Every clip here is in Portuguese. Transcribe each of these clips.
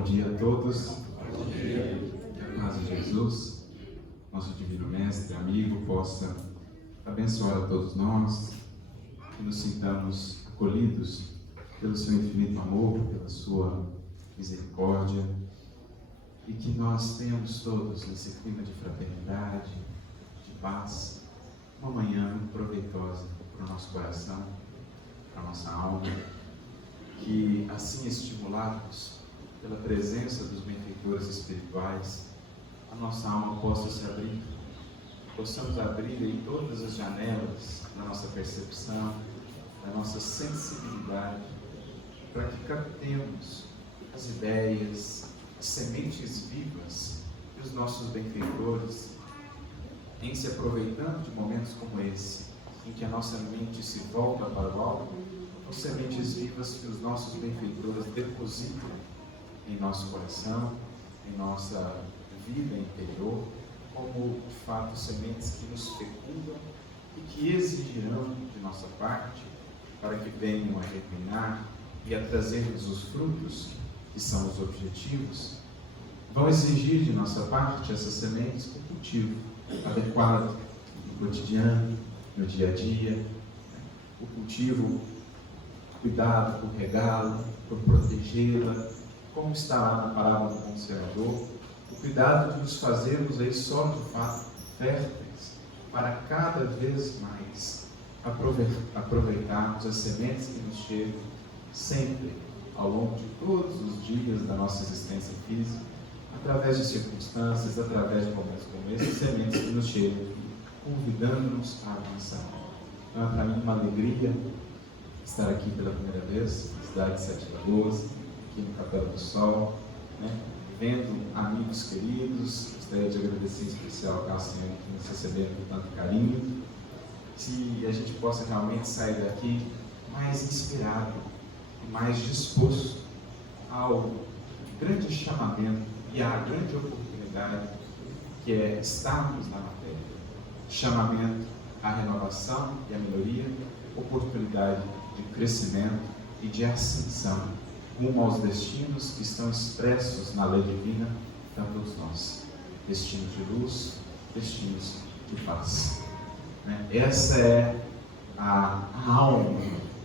Bom dia a todos. Bom dia. Que a paz de Jesus, nosso divino mestre, amigo, possa abençoar a todos nós, que nos sintamos acolhidos pelo seu infinito amor, pela sua misericórdia, e que nós tenhamos todos nesse clima de fraternidade, de paz, uma manhã muito proveitosa para o nosso coração, para a nossa alma, que assim estimulados pela presença dos benfeitores espirituais, a nossa alma possa se abrir, possamos abrir aí todas as janelas da nossa percepção, da nossa sensibilidade, para que captemos as ideias, as sementes vivas que os nossos benfeitores, em se aproveitando de momentos como esse, em que a nossa mente se volta para o alto, as sementes vivas que os nossos benfeitores depositam em nosso coração, em nossa vida interior, como de fato sementes que nos fecundam e que exigirão de nossa parte para que venham a germinar e a trazer-nos os frutos, que são os objetivos, vão exigir de nossa parte essas sementes o cultivo adequado no cotidiano, no dia a dia, o cultivo, cuidado por regá-la, por protegê-la, como está lá na parábola do bom semeador, o cuidado de nos fazermos aí só de fato férteis, para cada vez mais aproveitarmos as sementes que nos chegam sempre ao longo de todos os dias da nossa existência física, através de circunstâncias, através de momentos como esse, sementes que nos chegam, convidando-nos a avançar. Então é para mim uma alegria estar aqui pela primeira vez, na cidade de Sete Lagoas, aqui no Capela do Sol, vendo amigos queridos. Gostaria de agradecer em especial ao Carlos Senhor que nos receberam com tanto carinho, que a gente possa realmente sair daqui mais inspirado e mais disposto ao grande chamamento e à grande oportunidade que é estarmos na matéria. Chamamento à renovação e à melhoria, oportunidade de crescimento e de ascensão rumo aos destinos que estão expressos na lei divina para todos nós. Destinos de luz, destinos de paz. Essa é a alma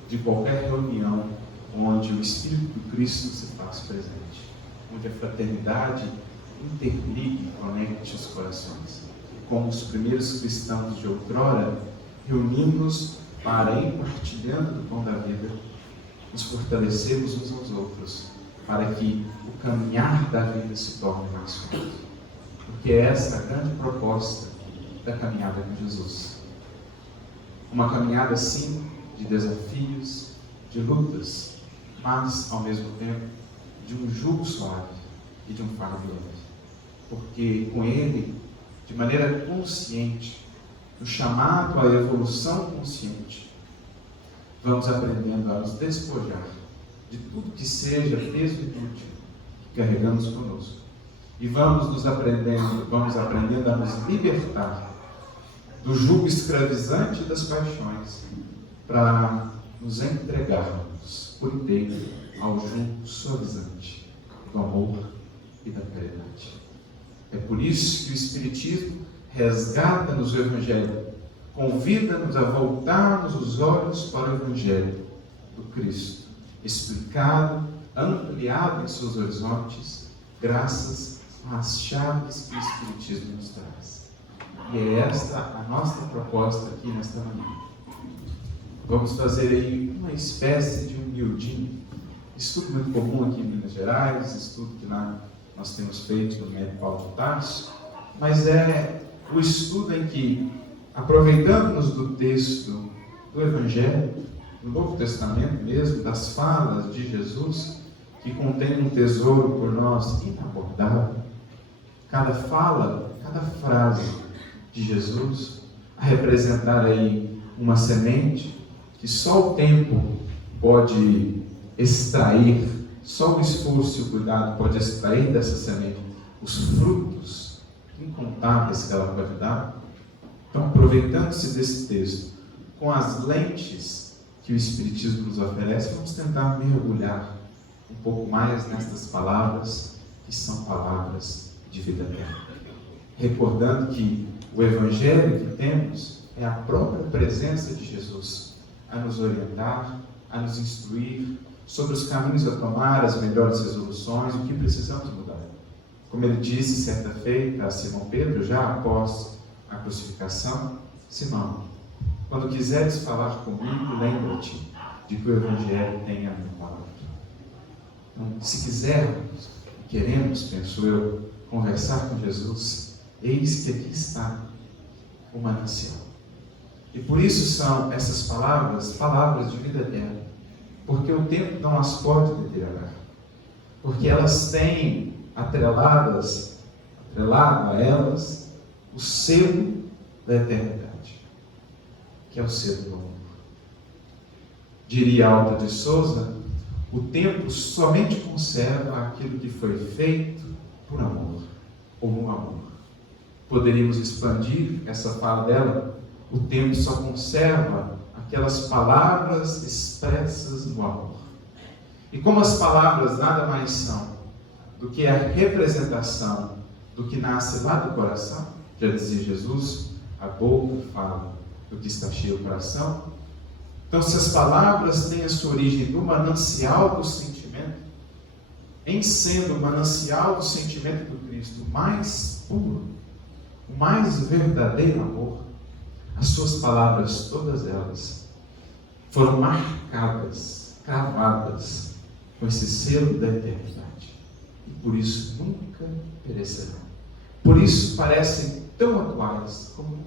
de qualquer reunião onde o Espírito do Cristo se faz presente, onde a fraternidade interligue e conecte os corações. Como os primeiros cristãos de outrora, reunimos para, em partilhando do pão da vida, nos fortalecermos uns aos outros, para que o caminhar da vida se torne mais forte. Porque essa é a grande proposta da caminhada com Jesus. Uma caminhada, sim, de desafios, de lutas, mas, ao mesmo tempo, de um jugo suave e de um fardo leve. Porque com ele, de maneira consciente, no chamado à evolução consciente, vamos aprendendo a nos despojar de tudo que seja peso inútil que carregamos conosco. E vamos aprendendo a nos libertar do jugo escravizante das paixões, para nos entregarmos por inteiro ao jugo suavizante do amor e da caridade. É por isso que o Espiritismo resgata-nos o Evangelho, convida-nos a voltarmos os olhos para o Evangelho do Cristo, explicado, ampliado em seus horizontes, graças às chaves que o Espiritismo nos traz. E é esta a nossa proposta aqui nesta manhã. Vamos fazer aí uma espécie de um miudinho, estudo muito comum aqui em Minas Gerais, estudo que lá nós temos feito no médico Paulo de Tarso, mas é o estudo em que, aproveitando-nos do texto do Evangelho, do Novo Testamento mesmo, das falas de Jesus, que contém um tesouro por nós inabordável, cada fala, cada frase de Jesus, a representar aí uma semente que só o tempo pode extrair, só o esforço e o cuidado pode extrair dessa semente os frutos incontáveis que ela pode dar. Então, aproveitando-se desse texto, com as lentes que o Espiritismo nos oferece, vamos tentar mergulhar um pouco mais nestas palavras, que são palavras de vida eterna. Recordando que o Evangelho que temos é a própria presença de Jesus a nos orientar, a nos instruir sobre os caminhos a tomar, as melhores resoluções, o que precisamos mudar. Como ele disse certa feita a Simão Pedro, já após a crucificação: Simão, quando quiseres falar comigo, lembra-te de que o Evangelho tem a minha palavra. Então, se quisermos, queremos, penso eu, conversar com Jesus, eis que aqui está o manancial. E por isso são essas palavras, palavras de vida eterna, porque o tempo não as pode deteriorar, porque elas têm atrelado a elas o selo da eternidade, que é o selo do amor. Diria Alta de Souza: o tempo somente conserva aquilo que foi feito por amor, ou no amor. Poderíamos expandir essa fala dela: o tempo só conserva aquelas palavras expressas no amor. E como as palavras nada mais são do que a representação do que nasce lá do coração, já dizia Jesus, a boca fala do que está cheio o coração. Então, se as palavras têm a sua origem no manancial do sentimento, em sendo o manancial do sentimento do Cristo o mais puro, o mais verdadeiro amor, as suas palavras, todas elas, foram marcadas, cravadas com esse selo da eternidade. E por isso nunca perecerão. Por isso parecem tão atuais como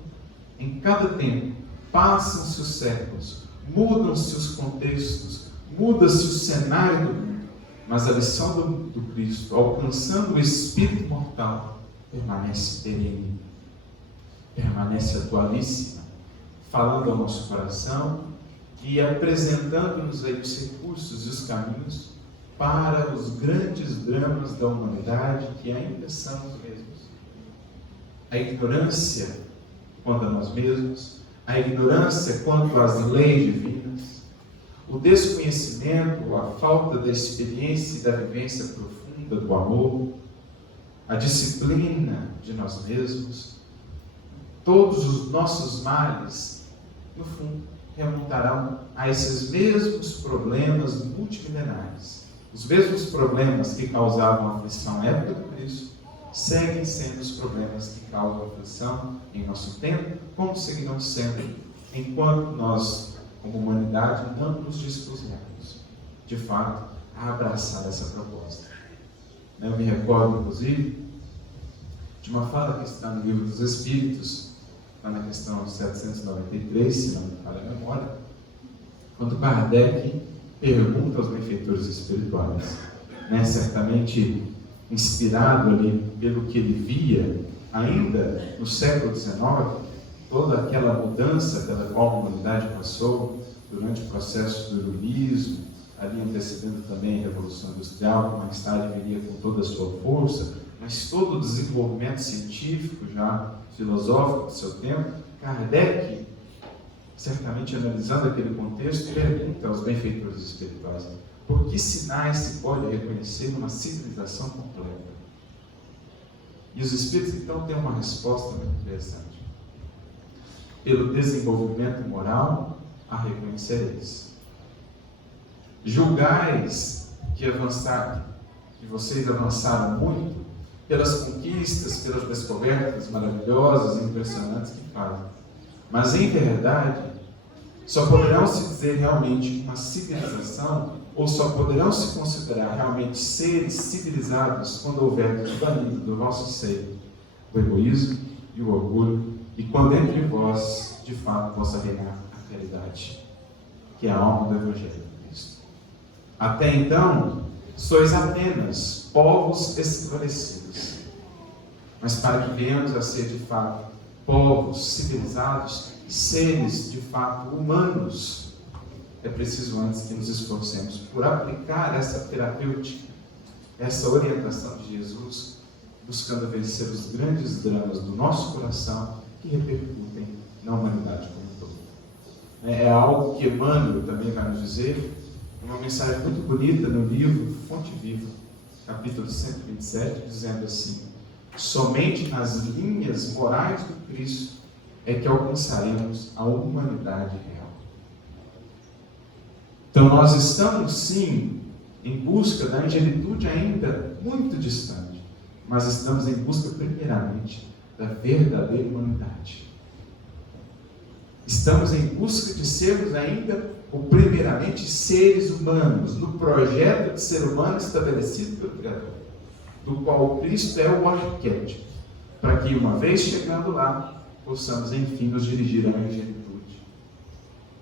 em cada tempo. Passam-se os séculos, mudam-se os contextos, muda-se o cenário do mundo, mas a lição do Cristo, alcançando o espírito mortal, permanece perene, permanece atualíssima, falando ao nosso coração e apresentando-nos aí os recursos e os caminhos para os grandes dramas da humanidade, que ainda são os mesmos. A ignorância quanto a nós mesmos, a ignorância quanto às leis divinas, o desconhecimento, a falta da experiência e da vivência profunda do amor, a disciplina de nós mesmos, todos os nossos males, no fundo, remontarão a esses mesmos problemas multimilenares. Os mesmos problemas que causavam aflição na época do Cristo seguem sendo os problemas que causam aflição em nosso tempo, como seguirão sendo enquanto nós, como humanidade, não nos dispusermos, de fato, a abraçar essa proposta. Eu me recordo, inclusive, de uma fala que está no Livro dos Espíritos, lá na questão 793, se não me falha a memória, quando Kardec pergunta aos benfeitores espirituais, certamente inspirado ali pelo que ele via ainda no século XIX, toda aquela mudança pela qual a humanidade passou durante o processo do iluminismo, ali antecedendo também a Revolução Industrial, que mais tarde viria com toda a sua força, mas todo o desenvolvimento científico, já filosófico do seu tempo. Kardec, certamente analisando aquele contexto, pergunta aos benfeitores espirituais: por que sinais se pode reconhecer uma civilização completa? E os espíritos então têm uma resposta muito interessante: pelo desenvolvimento moral a reconhecereis. Julgais que vocês avançaram muito pelas conquistas, pelas descobertas maravilhosas e impressionantes que fazem. Mas em verdade, só poderão se dizer realmente uma civilização, ou só poderão se considerar realmente seres civilizados quando houver banido do vosso seio o egoísmo e o orgulho, e quando entre vós, de fato, possa reinar a caridade, que é a alma do Evangelho de Cristo. Até então, sois apenas povos esclarecidos, mas para que venhamos a ser, de fato, povos civilizados, seres, de fato, humanos, é preciso antes que nos esforcemos por aplicar essa terapêutica, essa orientação de Jesus, buscando vencer os grandes dramas do nosso coração que repercutem na humanidade como um todo. É algo que Emmanuel também vai nos dizer, uma mensagem muito bonita no livro Fonte Viva, capítulo 127, dizendo assim: somente nas linhas morais do Cristo é que alcançaremos a humanidade real. Então nós estamos sim em busca da angelitude ainda muito distante, mas estamos em busca primeiramente da verdadeira humanidade. Estamos em busca de sermos ainda, ou primeiramente, seres humanos, no projeto de ser humano estabelecido pelo Criador, do qual o Cristo é o arquétipo, para que, uma vez chegando lá, possamos, enfim, nos dirigir à angelitude,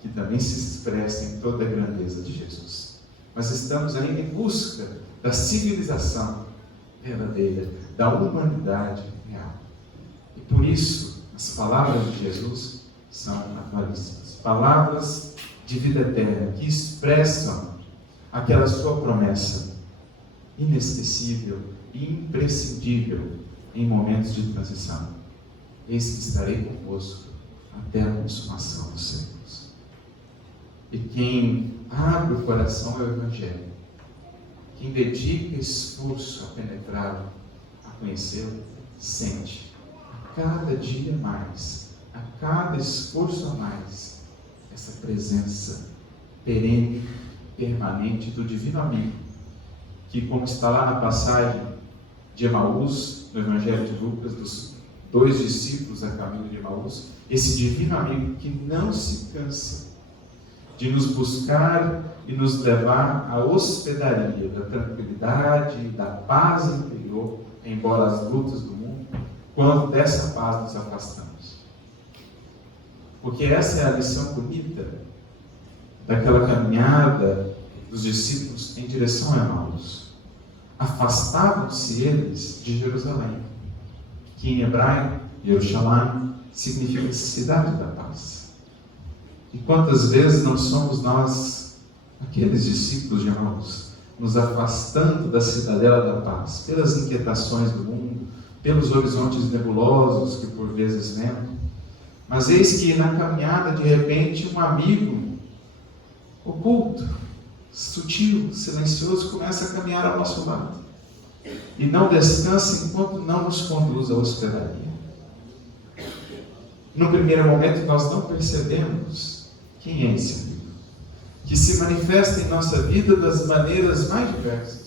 que também se expressa em toda a grandeza de Jesus. Mas estamos ainda em busca da civilização verdadeira, da humanidade real. E por isso, as palavras de Jesus são atualíssimas. Palavras de vida eterna, que expressam aquela sua promessa inesquecível e imprescindível em momentos de transição. Eis que estarei convosco até a consumação dos séculos. E quem abre o coração ao Evangelho, quem dedica esforço a penetrá-lo, a conhecê-lo, sente a cada dia mais, a cada esforço a mais, essa presença perene, permanente do Divino Amigo, que, como está lá na passagem de Emaús, no Evangelho de Lucas, dos 2 discípulos a caminho de Emaús, esse Divino Amigo que não se cansa de nos buscar e nos levar à hospedaria da tranquilidade e da paz interior, embora as lutas do mundo, quando dessa paz nos afastamos. Porque essa é a lição bonita daquela caminhada dos discípulos em direção a Emaús. Afastavam-se eles de Jerusalém, que em hebraico, Yerushalayim, significa cidade da paz. E quantas vezes não somos nós, aqueles discípulos de Emaús, nos afastando da cidadela da paz, pelas inquietações do mundo, pelos horizontes nebulosos que por vezes vemos, mas eis que na caminhada, de repente, um amigo oculto, sutil, silencioso, começa a caminhar ao nosso lado. E não descansa enquanto não nos conduz à hospedaria. No primeiro momento, nós não percebemos quem é esse amigo, que se manifesta em nossa vida das maneiras mais diversas.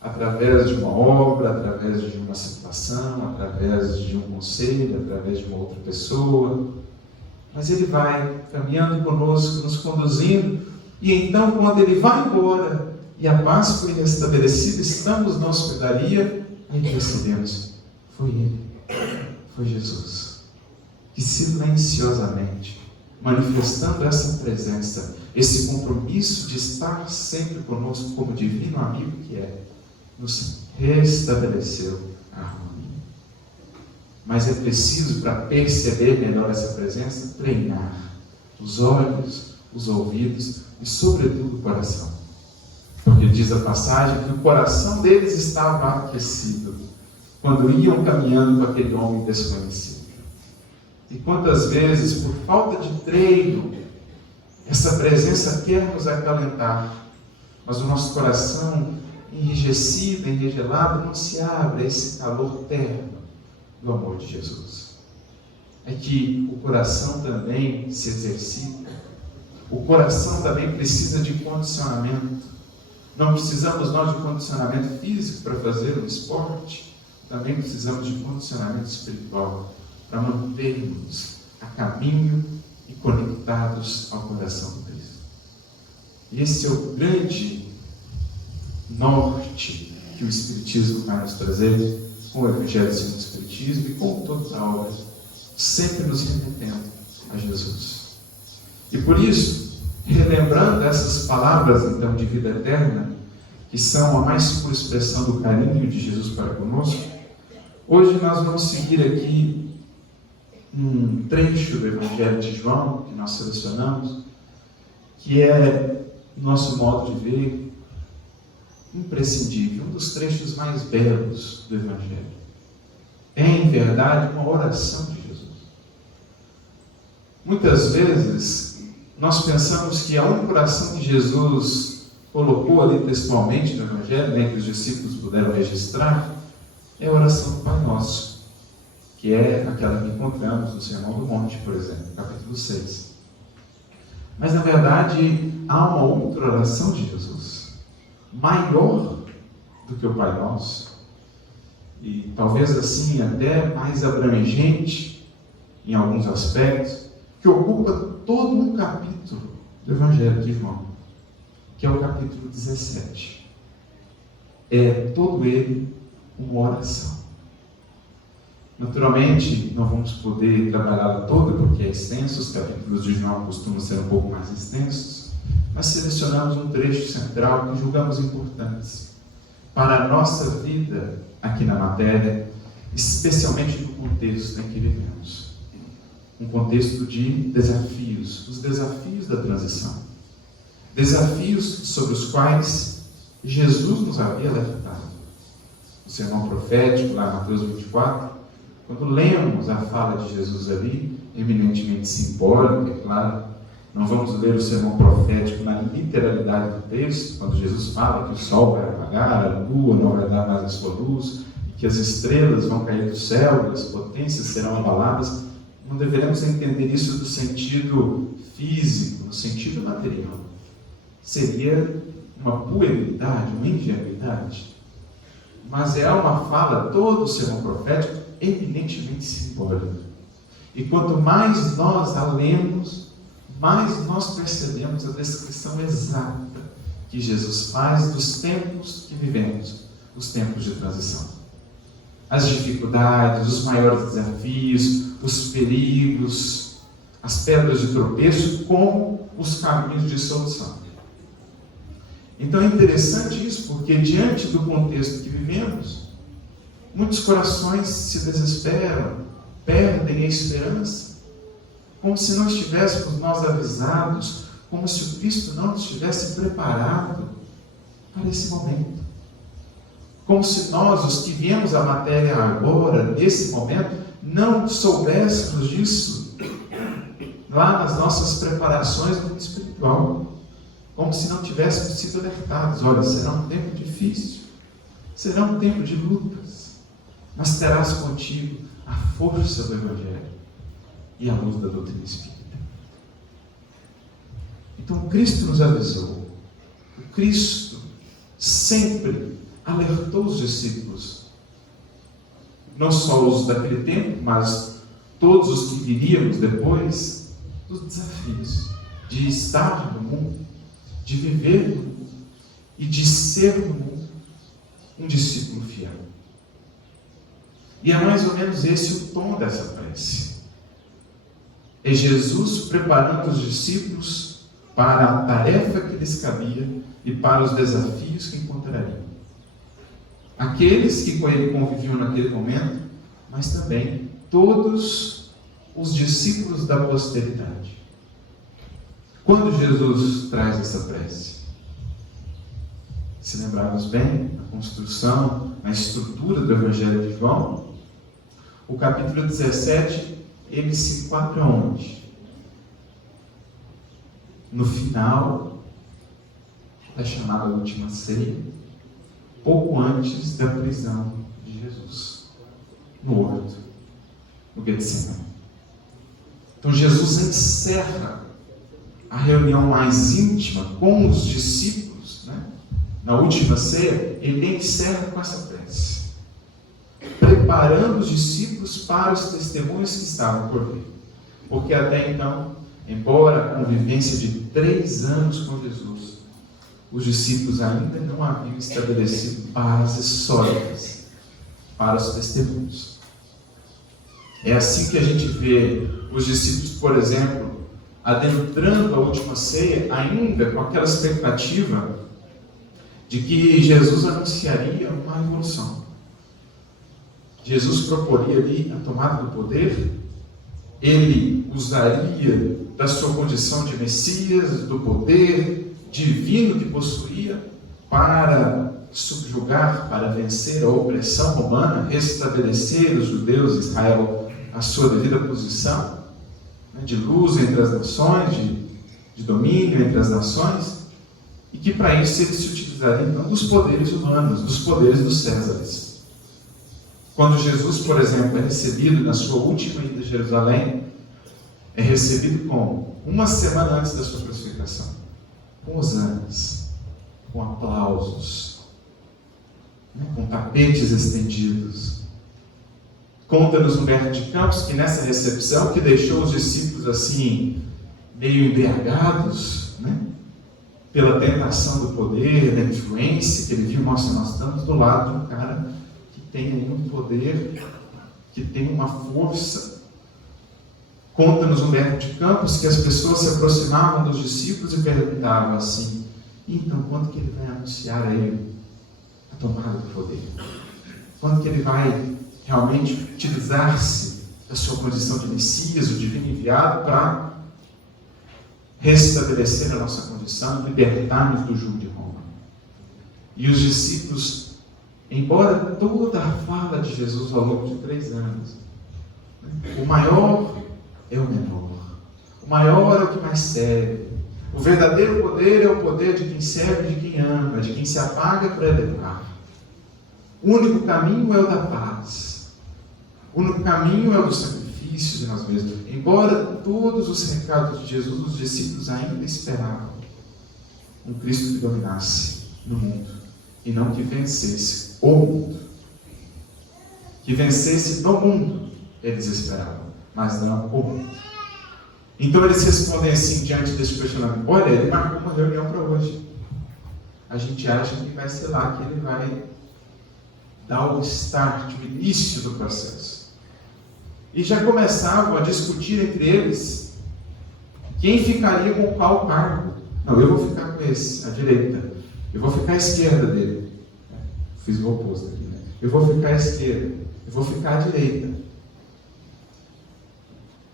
Através de uma obra, através de uma situação, através de um conselho, através de uma outra pessoa. Mas ele vai caminhando conosco, nos conduzindo, e então, quando ele vai embora e a paz foi restabelecida, estamos na hospedaria, aí percebemos: foi ele, foi Jesus, que silenciosamente, manifestando essa presença, esse compromisso de estar sempre conosco como divino amigo que é, nos restabeleceu a harmonia. Mas é preciso, para perceber melhor essa presença, treinar os olhos, os ouvidos e, sobretudo, o coração. Porque diz a passagem que o coração deles estava aquecido quando iam caminhando com aquele homem desconhecido. E quantas vezes, por falta de treino, essa presença quer nos acalentar, mas o nosso coração enrijecido, enregelado, não se abre a esse calor terno do amor de Jesus. É que o coração também se exercita, o coração também precisa de condicionamento. Não precisamos nós de condicionamento físico para fazer um esporte, também precisamos de condicionamento espiritual para mantermos a caminho e conectados ao coração de Cristo. E esse é o grande norte que o Espiritismo vai nos trazer, com o Evangelho segundo o Espiritismo e com toda a obra, sempre nos remetendo a Jesus. E por isso, relembrando essas palavras então de vida eterna, que são a mais pura expressão do carinho de Jesus para conosco, hoje nós vamos seguir aqui um trecho do Evangelho de João, que nós selecionamos, que é, nosso modo de ver, imprescindível, um dos trechos mais belos do Evangelho. É, em verdade, uma oração de Jesus. Muitas vezes, nós pensamos que a única oração que Jesus colocou ali textualmente no Evangelho, né, que os discípulos puderam registrar, é a oração do Pai Nosso, que é aquela que encontramos no Sermão do Monte, por exemplo, capítulo 6. Mas, na verdade, há uma outra oração de Jesus, maior do que o Pai Nosso, e talvez assim até mais abrangente em alguns aspectos, que ocupa todo um capítulo do Evangelho de João, que é o capítulo 17. É todo ele uma oração. Naturalmente, não vamos poder trabalhá-la toda, porque é extenso, os capítulos de João costumam ser um pouco mais extensos, mas selecionamos um trecho central que julgamos importantes para a nossa vida aqui na matéria, especialmente no contexto em que vivemos. Um contexto de desafios, os desafios da transição. Desafios sobre os quais Jesus nos havia alertado. O sermão profético, lá em Mateus 24, quando lemos a fala de Jesus ali, eminentemente simbólica, é claro, não vamos ler o sermão profético na literalidade do texto, quando Jesus fala que o sol vai apagar, a lua não vai dar mais a sua luz, e que as estrelas vão cair do céu, e as potências serão abaladas. Não deveremos entender isso no sentido físico, no sentido material. Seria uma puerilidade, uma ingenuidade. Mas é uma fala, todo o sermão profético, eminentemente simbólica. E quanto mais nós a lemos, mais nós percebemos a descrição exata que Jesus faz dos tempos que vivemos, os tempos de transição. As dificuldades, os maiores desafios, os perigos, as pedras de tropeço, como os caminhos de solução. Então é interessante isso, porque diante do contexto que vivemos, muitos corações se desesperam, perdem a esperança, como se não estivéssemos nós avisados, como se o Cristo não estivesse preparado para esse momento. Como se nós, os que viemos à matéria agora, nesse momento, não soubéssemos disso lá nas nossas preparações no mundo espiritual. Como se não tivéssemos sido alertados. Olha, será um tempo difícil, será um tempo de lutas, mas terás contigo a força do Evangelho e a luz da doutrina espírita. Então Cristo nos avisou. O Cristo sempre alertou os discípulos, não só os daquele tempo, mas todos os que viríamos depois, dos desafios de estar no mundo, de viver no mundo e de ser no mundo um discípulo fiel. E é mais ou menos esse o tom dessa prece. É Jesus preparando os discípulos para a tarefa que lhes cabia e para os desafios que encontrariam. Aqueles que com ele conviviam naquele momento, mas também todos os discípulos da posteridade. Quando Jesus traz essa prece? Se lembrarmos bem, a construção, a estrutura do Evangelho de João, o capítulo 17, ele se enquadra onde? No final da chamada última ceia, pouco antes da prisão de Jesus, no horto, no Getsemane. Então Jesus encerra a reunião mais íntima com os discípulos, né? Na última ceia, ele encerra com essa prece, preparando os discípulos para os testemunhos que estavam por vir. Porque até então, embora a convivência de 3 anos com Jesus, os discípulos ainda não haviam estabelecido bases sólidas para os testemunhos. É assim que a gente vê os discípulos, por exemplo, adentrando a última ceia, ainda com aquela expectativa de que Jesus anunciaria uma revolução. Jesus proporia ali a tomada do poder, ele usaria da sua condição de Messias, do poder divino que possuía, para subjugar, para vencer a opressão romana, restabelecer os judeus, Israel, a sua devida posição, de luz entre as nações, de domínio entre as nações. e que para isso ele se utilizaria então dos poderes humanos, dos poderes dos Césares. Quando Jesus, por exemplo, é recebido na sua última ida a Jerusalém, é recebido como? Uma semana antes da sua crucificação, com hosanas, com aplausos, com tapetes estendidos. Conta-nos Humberto de Campos que nessa recepção, que deixou os discípulos assim, meio embriagados, pela tentação do poder, da influência que ele viu, nós estamos do lado de um cara que tem aí um poder, que tem uma força. Conta-nos Humberto de Campos que as pessoas se aproximavam dos discípulos e perguntavam assim: então, quando que ele vai anunciar a ele a tomada do poder? Quando que ele vai realmente utilizar-se da sua condição de Messias, o divino enviado, para restabelecer a nossa condição, libertar-nos do jugo de Roma? E os discípulos, embora toda a fala de Jesus ao longo de 3 anos, o maior é o menor, o maior é o que mais serve, o verdadeiro poder é o poder de quem serve, de quem ama, de quem se apaga para elevar. O único caminho é o da paz, o único caminho é o do sacrifício de nós mesmos. Embora todos os recados de Jesus, os discípulos ainda esperavam um Cristo que dominasse no mundo e não que vencesse o mundo. Que vencesse no mundo, eles esperavam, mas não o mundo. Então eles respondem assim diante desse questionamento: olha, ele marcou uma reunião para hoje. A gente acha que vai ser lá que ele vai dar o start, o início do processo. E já começavam a discutir entre eles quem ficaria com qual cargo. Não, eu vou ficar com esse, à direita. Eu vou ficar à esquerda dele. Fiz o oposto aqui, Eu vou ficar à esquerda. Eu vou ficar à direita.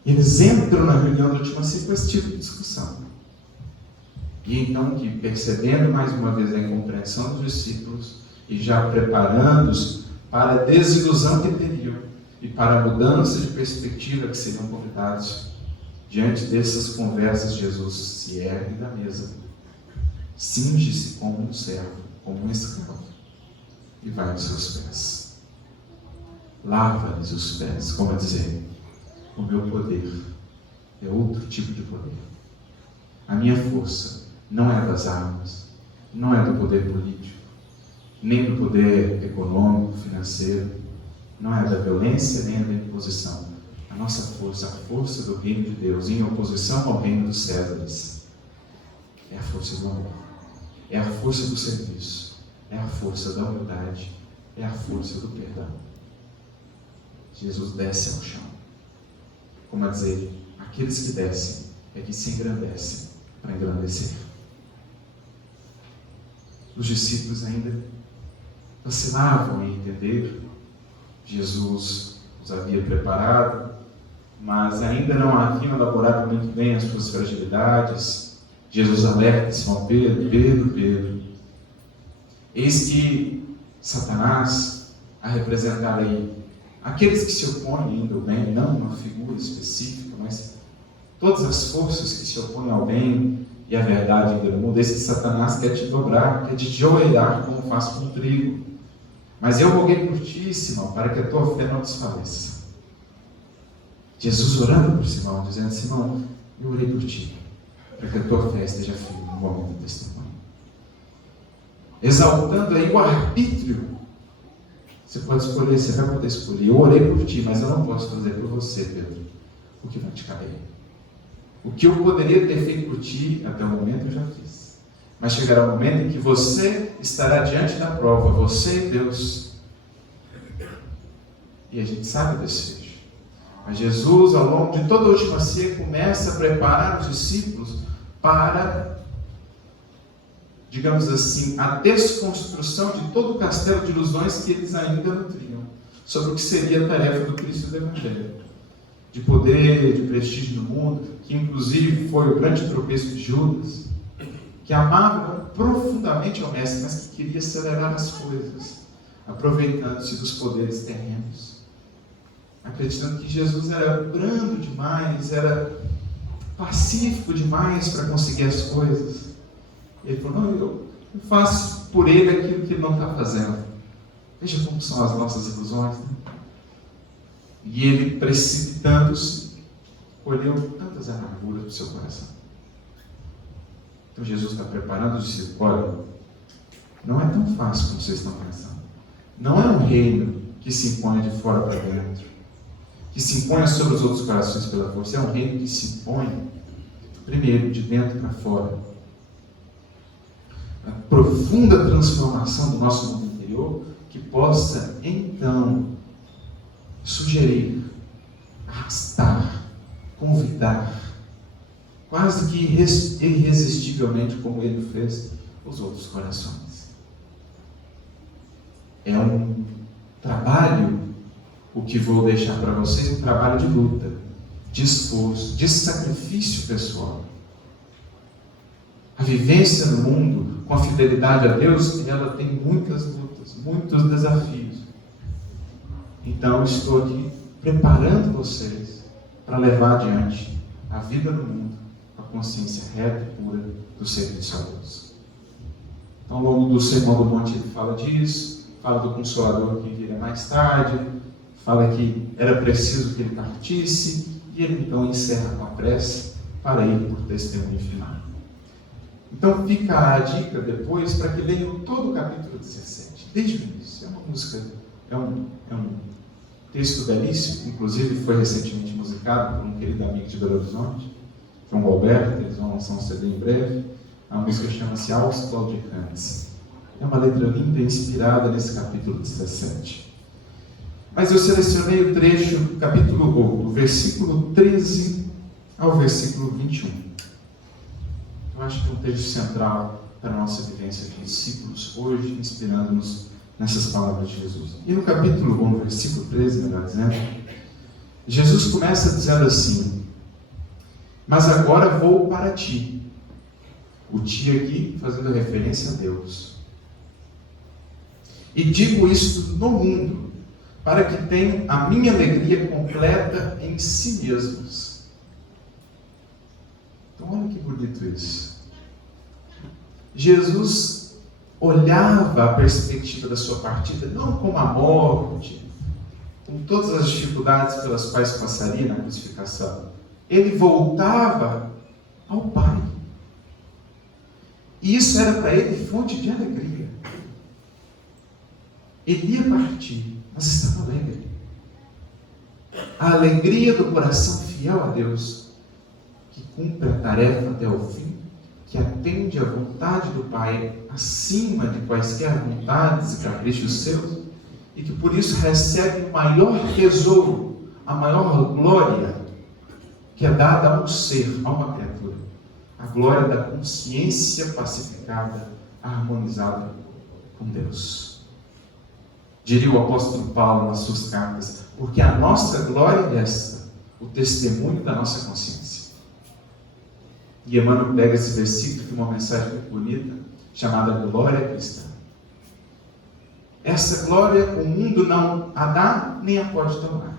Eles entram na reunião da última ceia com esse tipo de discussão. E então, que percebendo mais uma vez a incompreensão dos discípulos e já preparando-os para a desilusão que teriam e para a mudança de perspectiva que seriam convidados, diante dessas conversas, Jesus se ergue da mesa, cinge-se como um servo, como um escravo, e vai aos seus pés. Lava-lhes os pés, como a dizer: o meu poder é outro tipo de poder. A minha força não é das armas, não é do poder político, nem do poder econômico, financeiro, não é da violência, nem é da imposição. A nossa força, a força do reino de Deus, em oposição ao reino dos Césares, é a força do amor, é a força do serviço, é a força da humildade, é a força do perdão. Jesus desce ao chão, como a dizer: aqueles que descem é que se engrandecem para engrandecer. Os discípulos ainda vacilavam em entender. Jesus os havia preparado, mas ainda não haviam elaborado muito bem as suas fragilidades. Jesus alerta Simão Pedro: Pedro, eis que Satanás, a representar aí aqueles que se opõem ainda ao bem, não uma figura específica, mas todas as forças que se opõem ao bem e à verdade ainda no mundo, esse Satanás quer te dobrar, quer te joelhar como faz com o trigo. Mas eu roguei por ti, Simão, para que a tua fé não desfaleça. Jesus orando por Simão, dizendo: Simão, eu orei por ti, para que a tua fé esteja firme no momento do testemunho. Exaltando aí o arbítrio. Você pode escolher, você vai poder escolher. Eu orei por ti, mas eu não posso fazer por você, Pedro, o que não te cabe. O que eu poderia ter feito por ti, até o momento eu já fiz. Mas chegará o momento em que você estará diante da prova, você e Deus. E a gente sabe desse fecho. Mas Jesus, ao longo de toda a última ceia, começa a preparar os discípulos para, digamos assim, a desconstrução de todo o castelo de ilusões que eles ainda nutriam sobre o que seria a tarefa do Cristo do Evangelho. De poder, de prestígio no mundo, que inclusive foi o grande tropeço de Judas, que amava profundamente ao Mestre, mas que queria acelerar as coisas, aproveitando-se dos poderes terrenos, acreditando que Jesus era brando demais, era pacífico demais para conseguir as coisas. Ele falou, não, eu faço por ele aquilo que ele não está fazendo. Veja como são as nossas ilusões, né? E ele, precipitando-se, colheu tantas amarguras para o seu coração. Então Jesus está preparando os discípulos. Olha, não é tão fácil como vocês estão pensando. Não é um reino que se impõe de fora para dentro, que se impõe sobre os outros corações pela força. É um reino que se impõe, primeiro, de dentro para fora. A profunda transformação do nosso mundo interior, que possa, então, sugerir, arrastar, convidar, quase que irresistivelmente, como ele fez, os outros corações. É um trabalho, o que vou deixar para vocês, um trabalho de luta, de esforço, de sacrifício pessoal. A vivência no mundo, com a fidelidade a Deus, ela tem muitas lutas, muitos desafios. Então, estou aqui preparando vocês para levar adiante a vida no mundo, com a consciência reta e pura do serviço a Deus. Então, ao longo do Sermão do Monte, ele fala disso, fala do Consolador que viria mais tarde, fala que era preciso que ele partisse, e ele então encerra com a prece para ir por testemunho final. Então fica a dica depois para que leiam todo o capítulo 17, desde o início. É uma música, é um texto belíssimo, inclusive foi recentemente musicado por um querido amigo de Belo Horizonte, João Alberto, eles vão lançar um CD em breve. A música chama-se Aos Claudicantes. É uma letra linda e inspirada nesse capítulo 17. Mas eu selecionei o trecho do capítulo 1, do versículo 13 ao versículo 21. Eu acho que é um texto central para a nossa vivência de discípulos hoje, inspirando-nos nessas palavras de Jesus. E no capítulo 1, versículo 13, melhor dizendo, Jesus começa dizendo assim: mas agora vou para ti. O ti aqui fazendo referência a Deus. E digo isto no mundo, para que tenham a minha alegria completa em si mesmos. Então olha que bonito isso. Jesus olhava a perspectiva da sua partida não como a morte, com todas as dificuldades pelas quais passaria na crucificação. Ele voltava ao Pai. E isso era para ele fonte de alegria. Ele ia partir, mas estava alegre. A alegria do coração fiel a Deus, que cumpre a tarefa até o fim, que atende à vontade do Pai acima de quaisquer vontades e caprichos seus, e que por isso recebe o maior tesouro, a maior glória que é dada a um ser, a uma criatura. A glória da consciência pacificada, harmonizada com Deus. Diria o apóstolo Paulo nas suas cartas, porque a nossa glória é esta, o testemunho da nossa consciência. E Emmanuel pega esse versículo, que é uma mensagem muito bonita, chamada Glória Cristã. Essa glória o mundo não a dá, nem a pode tomar,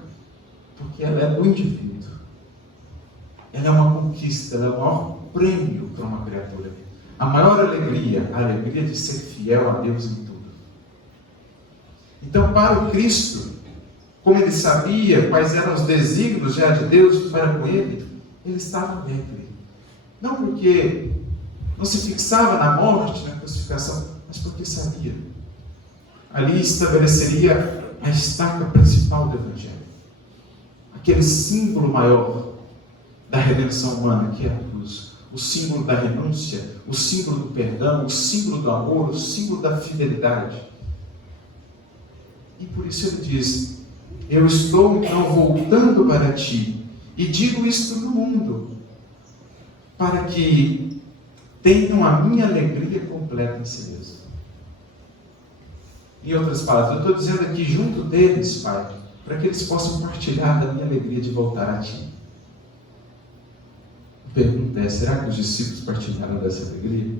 porque ela é do indivíduo. Ela é uma conquista, ela é o maior prêmio para uma criatura. A maior alegria, a alegria de ser fiel a Deus em tudo. Então, para o Cristo, como ele sabia quais eram os desígnios já de Deus para com ele, ele estava alegre. Não porque não se fixava na morte, na crucificação, mas porque sabia. Ali estabeleceria a estaca principal do Evangelho. Aquele símbolo maior da redenção humana, que é a cruz. O símbolo da renúncia, o símbolo do perdão, o símbolo do amor, o símbolo da fidelidade. E por isso ele diz: eu estou então voltando para ti, e digo isto no mundo, para que tenham a minha alegria completa em si mesmo. Em outras palavras, eu estou dizendo aqui junto deles, Pai, para que eles possam partilhar da minha alegria de voltar a ti. A pergunta é: será que os discípulos partilharam dessa alegria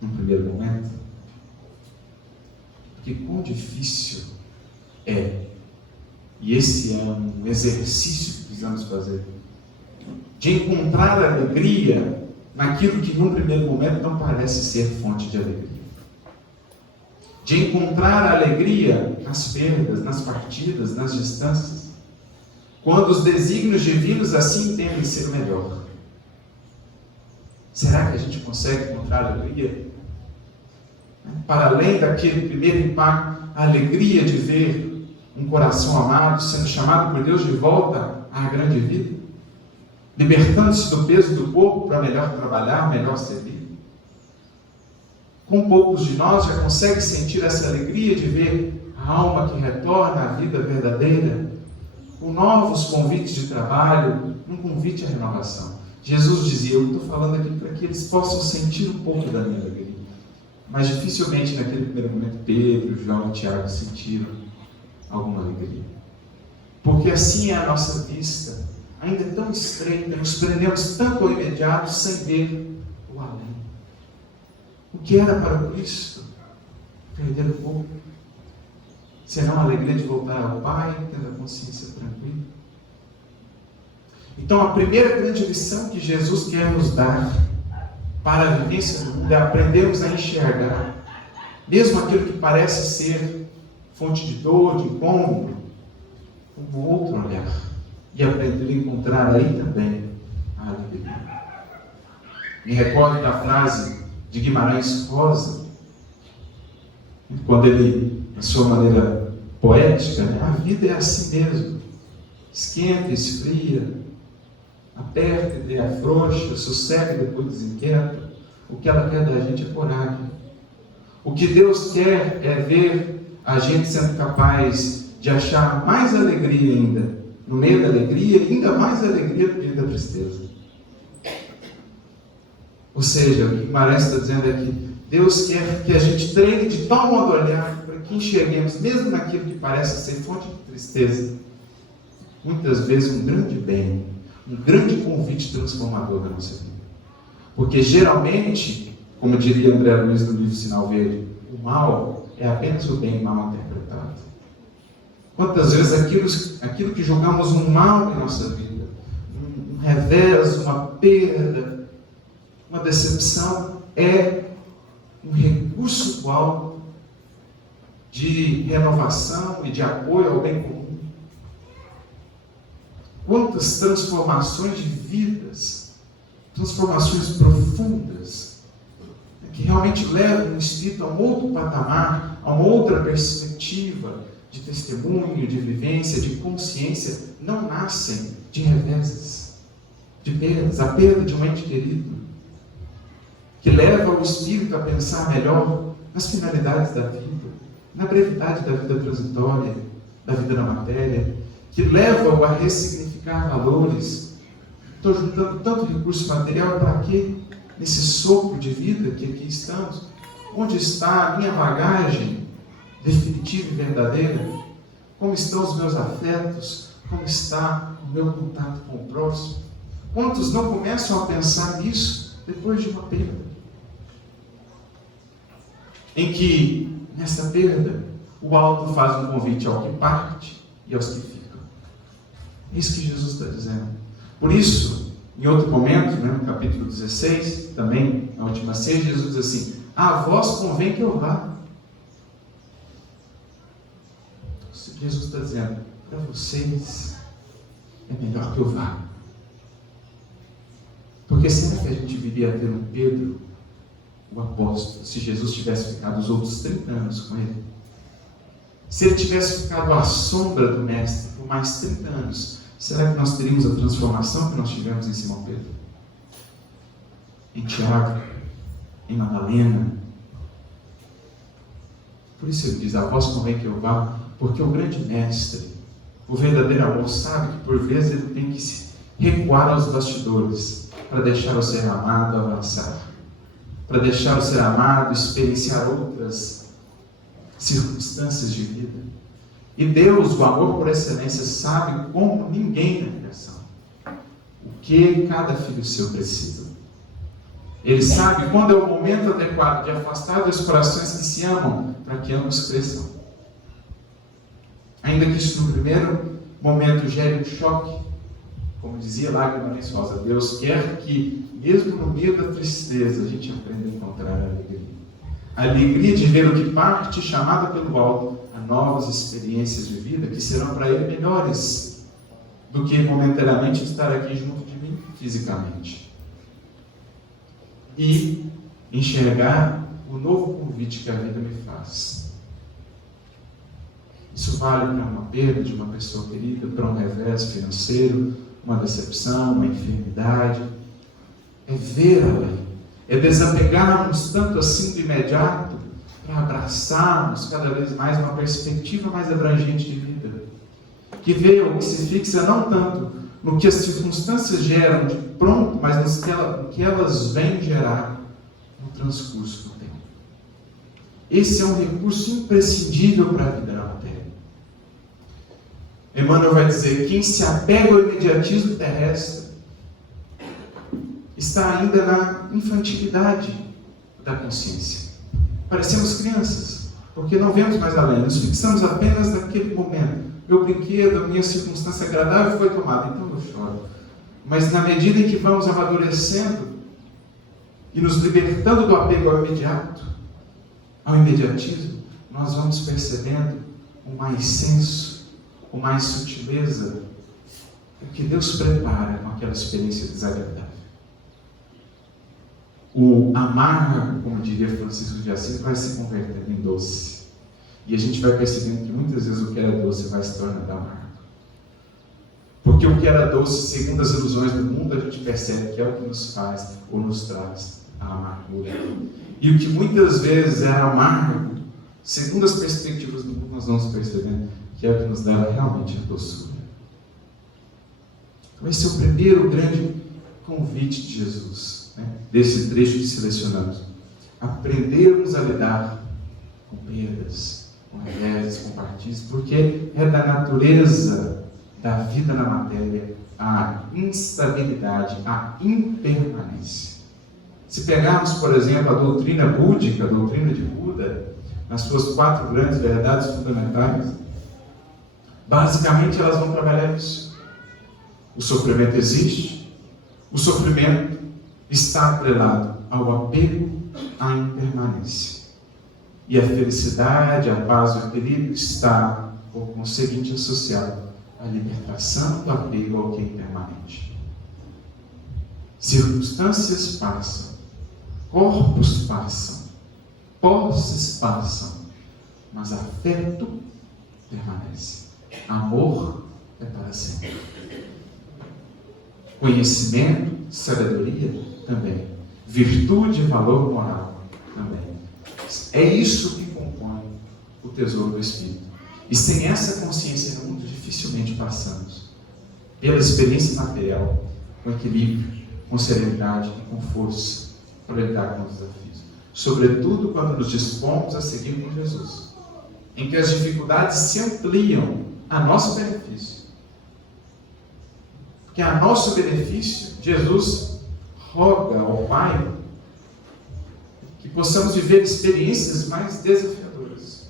num primeiro momento? Porque quão difícil é, e esse é um exercício que precisamos fazer, de encontrar alegria naquilo que num primeiro momento não parece ser fonte de alegria. De encontrar a alegria nas perdas, nas partidas, nas distâncias, quando os desígnios divinos assim entendem ser o melhor. Será que a gente consegue encontrar alegria? Para além daquele primeiro impacto, a alegria de ver um coração amado sendo chamado por Deus de volta à grande vida, libertando-se do peso do corpo para melhor trabalhar, melhor servir. Com poucos de nós já consegue sentir essa alegria de ver a alma que retorna à vida verdadeira, com novos convites de trabalho, um convite à renovação. Jesus dizia: eu estou falando aqui para que eles possam sentir um pouco da minha alegria. Mas dificilmente naquele primeiro momento Pedro, João e Tiago sentiram alguma alegria. Porque assim é a nossa vista, ainda é tão estreita, nos prendemos tanto ao imediato sem ver o além. O que era para o Cristo perder o corpo, senão a alegria de voltar ao Pai, tendo a consciência tranquila. Então a primeira grande lição que Jesus quer nos dar para a vivência do mundo é aprendermos a enxergar, mesmo aquilo que parece ser fonte de dor, de incômodo, com outro olhar, e aprender a encontrar aí também a alegria. Me recordo da frase de Guimarães Rosa, quando ele, na sua maneira poética, a vida é assim mesmo, esquenta, esfria, aperta e afrouxa, sossega e depois desinquieta. O que ela quer da gente é coragem. O que Deus quer é ver a gente sendo capaz de achar mais alegria ainda, no meio da alegria, ainda mais alegria no meio da tristeza. Ou seja, o que Guimarães está dizendo é que Deus quer que a gente treine de tal modo a olhar para que enxerguemos, mesmo naquilo que parece ser fonte de tristeza, muitas vezes um grande bem, um grande convite transformador da nossa vida. Porque geralmente, como diria André Luiz no livro Sinal Verde, o mal é apenas o bem mal interpretado. Quantas vezes aquilo que julgamos um mal em nossa vida, um revés, uma perda, uma decepção, é um recurso igual de renovação e de apoio ao bem comum. Quantas transformações de vidas, transformações profundas, que realmente levam o espírito a um outro patamar, a uma outra perspectiva de testemunho, de vivência, de consciência, não nascem de reveses, de perdas, a perda de um ente querido, que leva o espírito a pensar melhor nas finalidades da vida, na brevidade da vida transitória, da vida na matéria, que leva-o a ressignificar valores. Estou juntando tanto recurso material para quê? Nesse sopro de vida que aqui estamos. Onde está a minha bagagem definitiva e verdadeira? Como estão os meus afetos? Como está o meu contato com o próximo? Quantos não começam a pensar nisso depois de uma perda? Em que, nessa perda, o alto faz um convite ao que parte e aos que ficam. É isso que Jesus está dizendo. Por isso, em outro momento, no capítulo 16, também na última ceia, Jesus diz assim: a vós convém que eu vá. Jesus está dizendo: para vocês é melhor que eu vá. Porque será que a gente viria a ter um Pedro, o apóstolo, se Jesus tivesse ficado os outros 30 anos com ele? Se ele tivesse ficado à sombra do Mestre por mais 30 anos, será que nós teríamos a transformação que nós tivemos em Simão Pedro? Em Tiago? Em Madalena? Por isso ele diz: a vós convém que eu vá, porque o grande Mestre, o verdadeiro amor, sabe que por vezes ele tem que se recuar aos bastidores para deixar o ser amado avançar, para deixar o ser amado experienciar outras circunstâncias de vida. E Deus, o amor por excelência, sabe como ninguém na criação o que cada filho seu precisa. Ele sabe quando é o momento adequado de afastar dos corações que se amam, para que ambos cresçam. Ainda que isso no primeiro momento gere um choque, como dizia lá Guimarães Rosa, Deus quer que mesmo no meio da tristeza, a gente aprende a encontrar a alegria. A alegria de ver o que parte, chamada pelo alto, a novas experiências de vida que serão para ele melhores do que momentaneamente estar aqui junto de mim fisicamente. E enxergar o novo convite que a vida me faz. Isso vale para uma perda de uma pessoa querida, para um revés financeiro, uma decepção, uma enfermidade. É ver além, é desapegarmos tanto assim do imediato para abraçarmos cada vez mais uma perspectiva mais abrangente de vida, que vê ou que se fixa não tanto no que as circunstâncias geram de pronto, mas no que elas vêm gerar no transcurso do tempo. Esse é um recurso imprescindível para a vida na matéria. Emmanuel vai dizer: quem se apega ao imediatismo terrestre está ainda na infantilidade da consciência. Parecemos crianças, porque não vemos mais além, nos fixamos apenas naquele momento. Meu brinquedo, a minha circunstância agradável foi tomada, então eu choro. Mas na medida em que vamos amadurecendo e nos libertando do apego ao imediato, ao imediatismo, nós vamos percebendo com mais senso, com mais sutileza, o que Deus prepara com aquela experiência desagradável. O amargo, como diria Francisco de Assis, vai se convertendo em doce. E a gente vai percebendo que muitas vezes o que era doce vai se tornando amargo. Porque o que era doce, segundo as ilusões do mundo, a gente percebe que é o que nos faz ou nos traz a amargura. E o que muitas vezes era amargo, segundo as perspectivas do mundo, nós vamos percebendo que é o que nos dá realmente a doçura. Então esse é o primeiro grande convite de Jesus, desse trecho que selecionamos. Aprendermos a lidar com perdas, com reveses, com partidas, porque é da natureza da vida na matéria a instabilidade, a impermanência. Se pegarmos, por exemplo, a doutrina búdica, a doutrina de Buda, nas suas 4 grandes verdades fundamentais, basicamente elas vão trabalhar isso. O sofrimento existe, o sofrimento está atrelado ao apego à impermanência. E a felicidade, a paz e o equilíbrio está, por conseguinte, associado à libertação do apego ao que é impermanente. Circunstâncias passam, corpos passam, posses passam, mas afeto permanece. Amor é para sempre. Conhecimento, sabedoria também. Virtude e valor moral também. É isso que compõe o tesouro do Espírito. E sem essa consciência no mundo, dificilmente passamos pela experiência material, com equilíbrio, com serenidade e com força para lidar com os desafios. Sobretudo quando nos dispomos a seguir com Jesus, em que as dificuldades se ampliam a nosso benefício. Porque a nosso benefício, Jesus roga ao Pai que possamos viver experiências mais desafiadoras.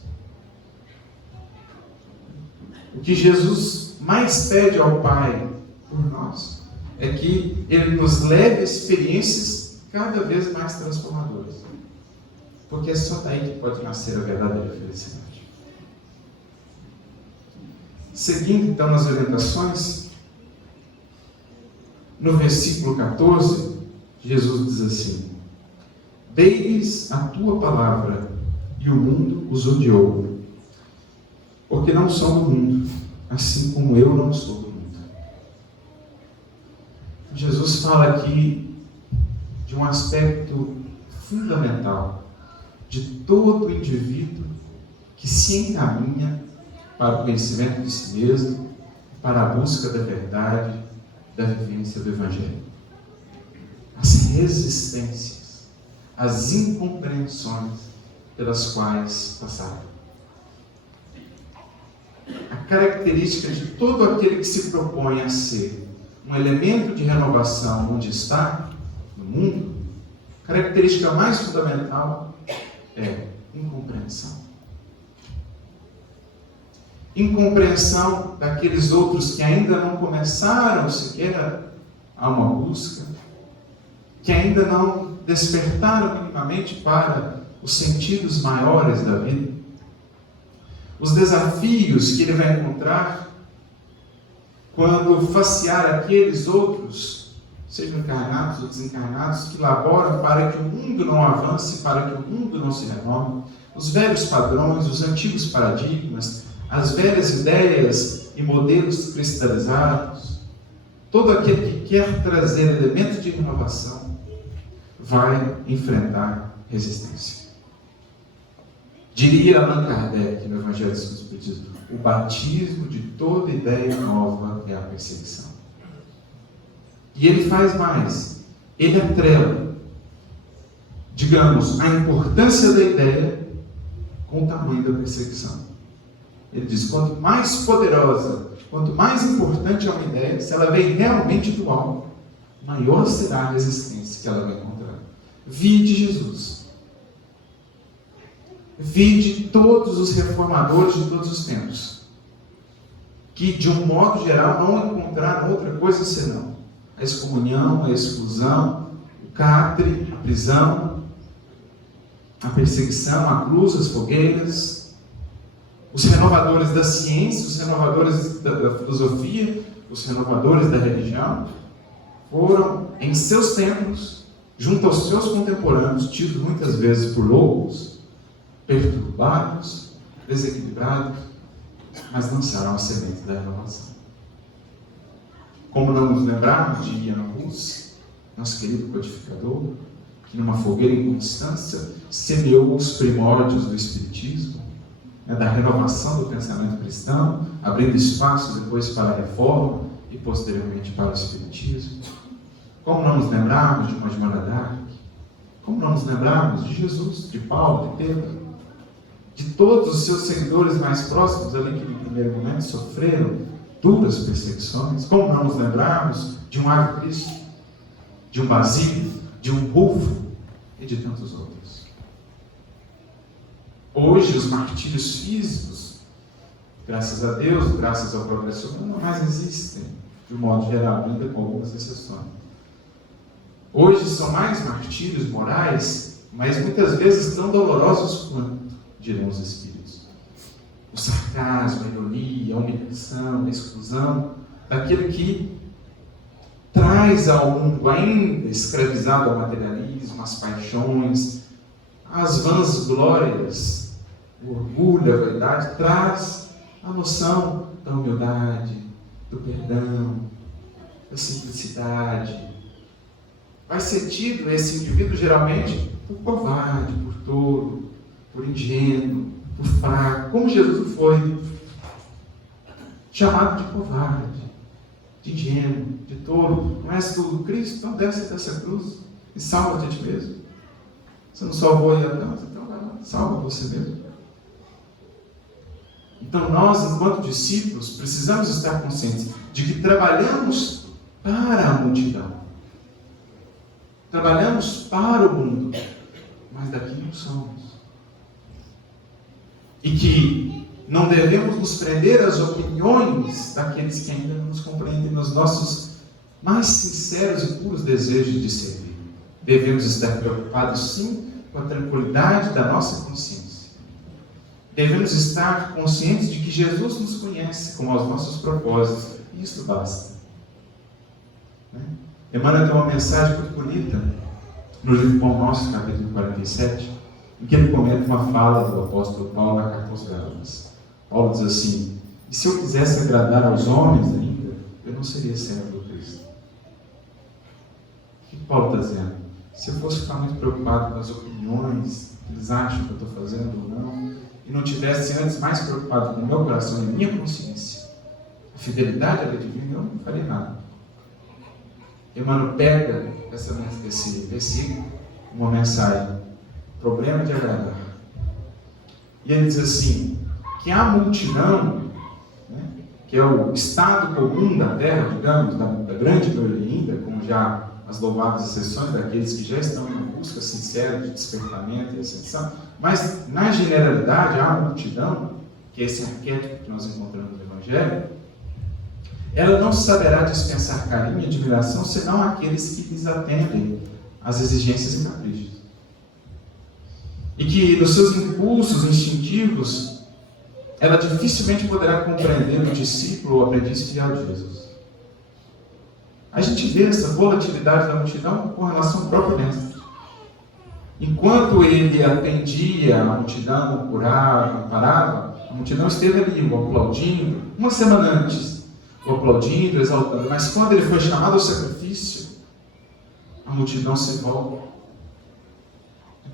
O que Jesus mais pede ao Pai por nós é que Ele nos leve a experiências cada vez mais transformadoras. Porque é só daí que pode nascer a verdadeira felicidade. Seguindo então as orientações, no versículo 14, Jesus diz assim: dei-lhes a tua palavra, e o mundo os odiou, porque não são do mundo, assim como eu não sou do mundo. Jesus fala aqui de um aspecto fundamental de todo indivíduo que se encaminha para o conhecimento de si mesmo, para a busca da verdade, da vivência do Evangelho. As resistências, as incompreensões pelas quais passaram. A característica de todo aquele que se propõe a ser um elemento de renovação onde está, no mundo, a característica mais fundamental é incompreensão. Incompreensão daqueles outros que ainda não começaram sequer a uma busca, que ainda não despertaram minimamente para os sentidos maiores da vida, os desafios que ele vai encontrar quando facear aqueles outros, sejam encarnados ou desencarnados, que laboram para que o mundo não avance, para que o mundo não se renove, os velhos padrões, os antigos paradigmas, as velhas ideias e modelos cristalizados. Todo aquele que quer trazer elementos de renovação vai enfrentar resistência. Diria Allan Kardec no Evangelho segundo o Espiritismo: o batismo de toda ideia nova é a perseguição. E ele faz mais, ele atrela, digamos, a importância da ideia com o tamanho da perseguição. Ele diz: quanto mais poderosa, quanto mais importante é uma ideia, se ela vem realmente do alto, maior será a resistência que ela vai encontrar. Vide Jesus. Vide todos os reformadores de todos os tempos, que de um modo geral não encontraram outra coisa senão a excomunhão, a exclusão, o cárcere, a prisão, a perseguição, a cruz, as fogueiras. Os renovadores da ciência, os renovadores da filosofia, os renovadores da religião, foram em seus tempos, junto aos seus contemporâneos, tidos muitas vezes por loucos, perturbados, desequilibrados, mas não serão a semente da renovação. Como não nos lembrarmos de Ian Hus, nosso querido codificador, que numa fogueira em Constância semeou os primórdios do Espiritismo, da renovação do pensamento cristão, abrindo espaço depois para a reforma e posteriormente para o Espiritismo. Como não nos lembrarmos de uma Joana d'Arc? Como não nos lembrarmos de Jesus, de Paulo, de Pedro, de todos os seus seguidores mais próximos, ali que no primeiro momento sofreram duras perseguições? Como não nos lembrarmos de um Ave Cristo, de um Basílio, de um Rufo e de tantos outros? Hoje, os martírios físicos, graças a Deus, graças ao progresso humano, não mais existem, de um modo geral, ainda com algumas exceções. Hoje são mais martírios morais, mas muitas vezes tão dolorosos quanto, dirão os espíritos. O sarcasmo, a ironia, a humilhação, a exclusão daquele que traz ao mundo ainda escravizado ao materialismo, às paixões, às vãs glórias, o orgulho, a vaidade, traz a noção da humildade, do perdão, da simplicidade. Vai ser tido esse indivíduo geralmente por covarde, por tolo, por ingênuo, por fraco, como Jesus foi chamado de covarde, de ingênuo, de tolo. Não és tu Cristo? Então desce dessa cruz e salva-te a ti mesmo. Você não salvou aí Adão? Então vai lá, salva você mesmo. Então nós, enquanto discípulos, precisamos estar conscientes de que trabalhamos para a multidão. Trabalhamos para o mundo, mas daqui não somos. E que não devemos nos prender às opiniões daqueles que ainda não nos compreendem nos nossos mais sinceros e puros desejos de servir. Devemos estar preocupados, sim, com a tranquilidade da nossa consciência. Devemos estar conscientes de que Jesus nos conhece com os nossos propósitos, e isso basta. Emmanuel tem uma mensagem muito bonita no livro Pão Nosso, capítulo 47, em que ele comenta uma fala do apóstolo Paulo na carta aos Gálatas. Paulo diz assim: e se eu quisesse agradar aos homens ainda, eu não seria servo do Cristo. O que Paulo está dizendo? Se eu fosse ficar muito preocupado com as opiniões que eles acham que eu estou fazendo ou não, e não tivesse antes mais preocupado com o meu coração e minha consciência, a fidelidade à lei divina, eu não faria nada. Emmanuel pega esse versículo, uma mensagem, problema de agradar. E ele diz assim, que a multidão, que é o estado comum da terra, digamos, da grande maioria ainda, como já as louváveis exceções daqueles que já estão em busca sincera de despertamento e ascensão, mas na generalidade a multidão, que é esse arquétipo que nós encontramos no Evangelho, ela não saberá dispensar carinho e admiração senão aqueles que lhes atendem às exigências e caprichos. E que nos seus impulsos instintivos, ela dificilmente poderá compreender o discípulo ou aprendiz fiel de Jesus. A gente vê essa volatilidade da multidão com relação ao próprio mestre. Enquanto ele atendia a multidão, curava, parava, a multidão esteve ali, o aplaudindo, uma semana antes, o aplaudindo, exaltando. Mas quando ele foi chamado ao sacrifício, a multidão se volta.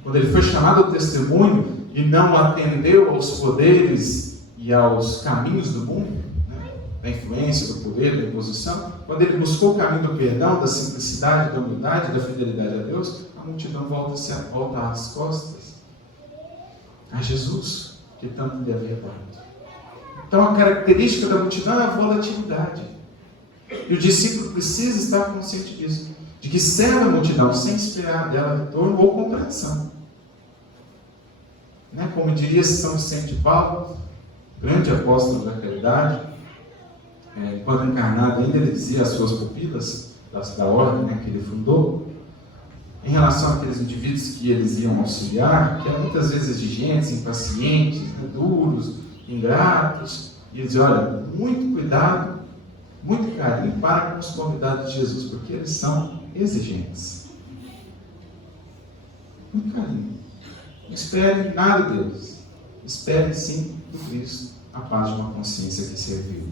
Quando ele foi chamado ao testemunho e não atendeu aos poderes e aos caminhos do mundo, da influência, do poder, da imposição, quando ele buscou o caminho do perdão, da simplicidade, da humildade, da fidelidade a Deus, a multidão volta às costas a Jesus, que tanto lhe havia dado. Então a característica da multidão é a volatilidade. E o discípulo precisa estar consciente disso, de que serve a multidão sem esperar dela retorno ou compreensão. Como diria São Vicente de Paulo, grande apóstolo da caridade, quando encarnado ainda, ele dizia às suas pupilas da ordem que ele fundou, em relação àqueles indivíduos que eles iam auxiliar, que eram muitas vezes exigentes, impacientes, duros, ingratos, e ele dizia: olha, muito cuidado, muito carinho para com os convidados de Jesus, porque eles são exigentes. Muito carinho. Não esperem nada deles. Esperem sim do Cristo a paz de uma consciência que serviu.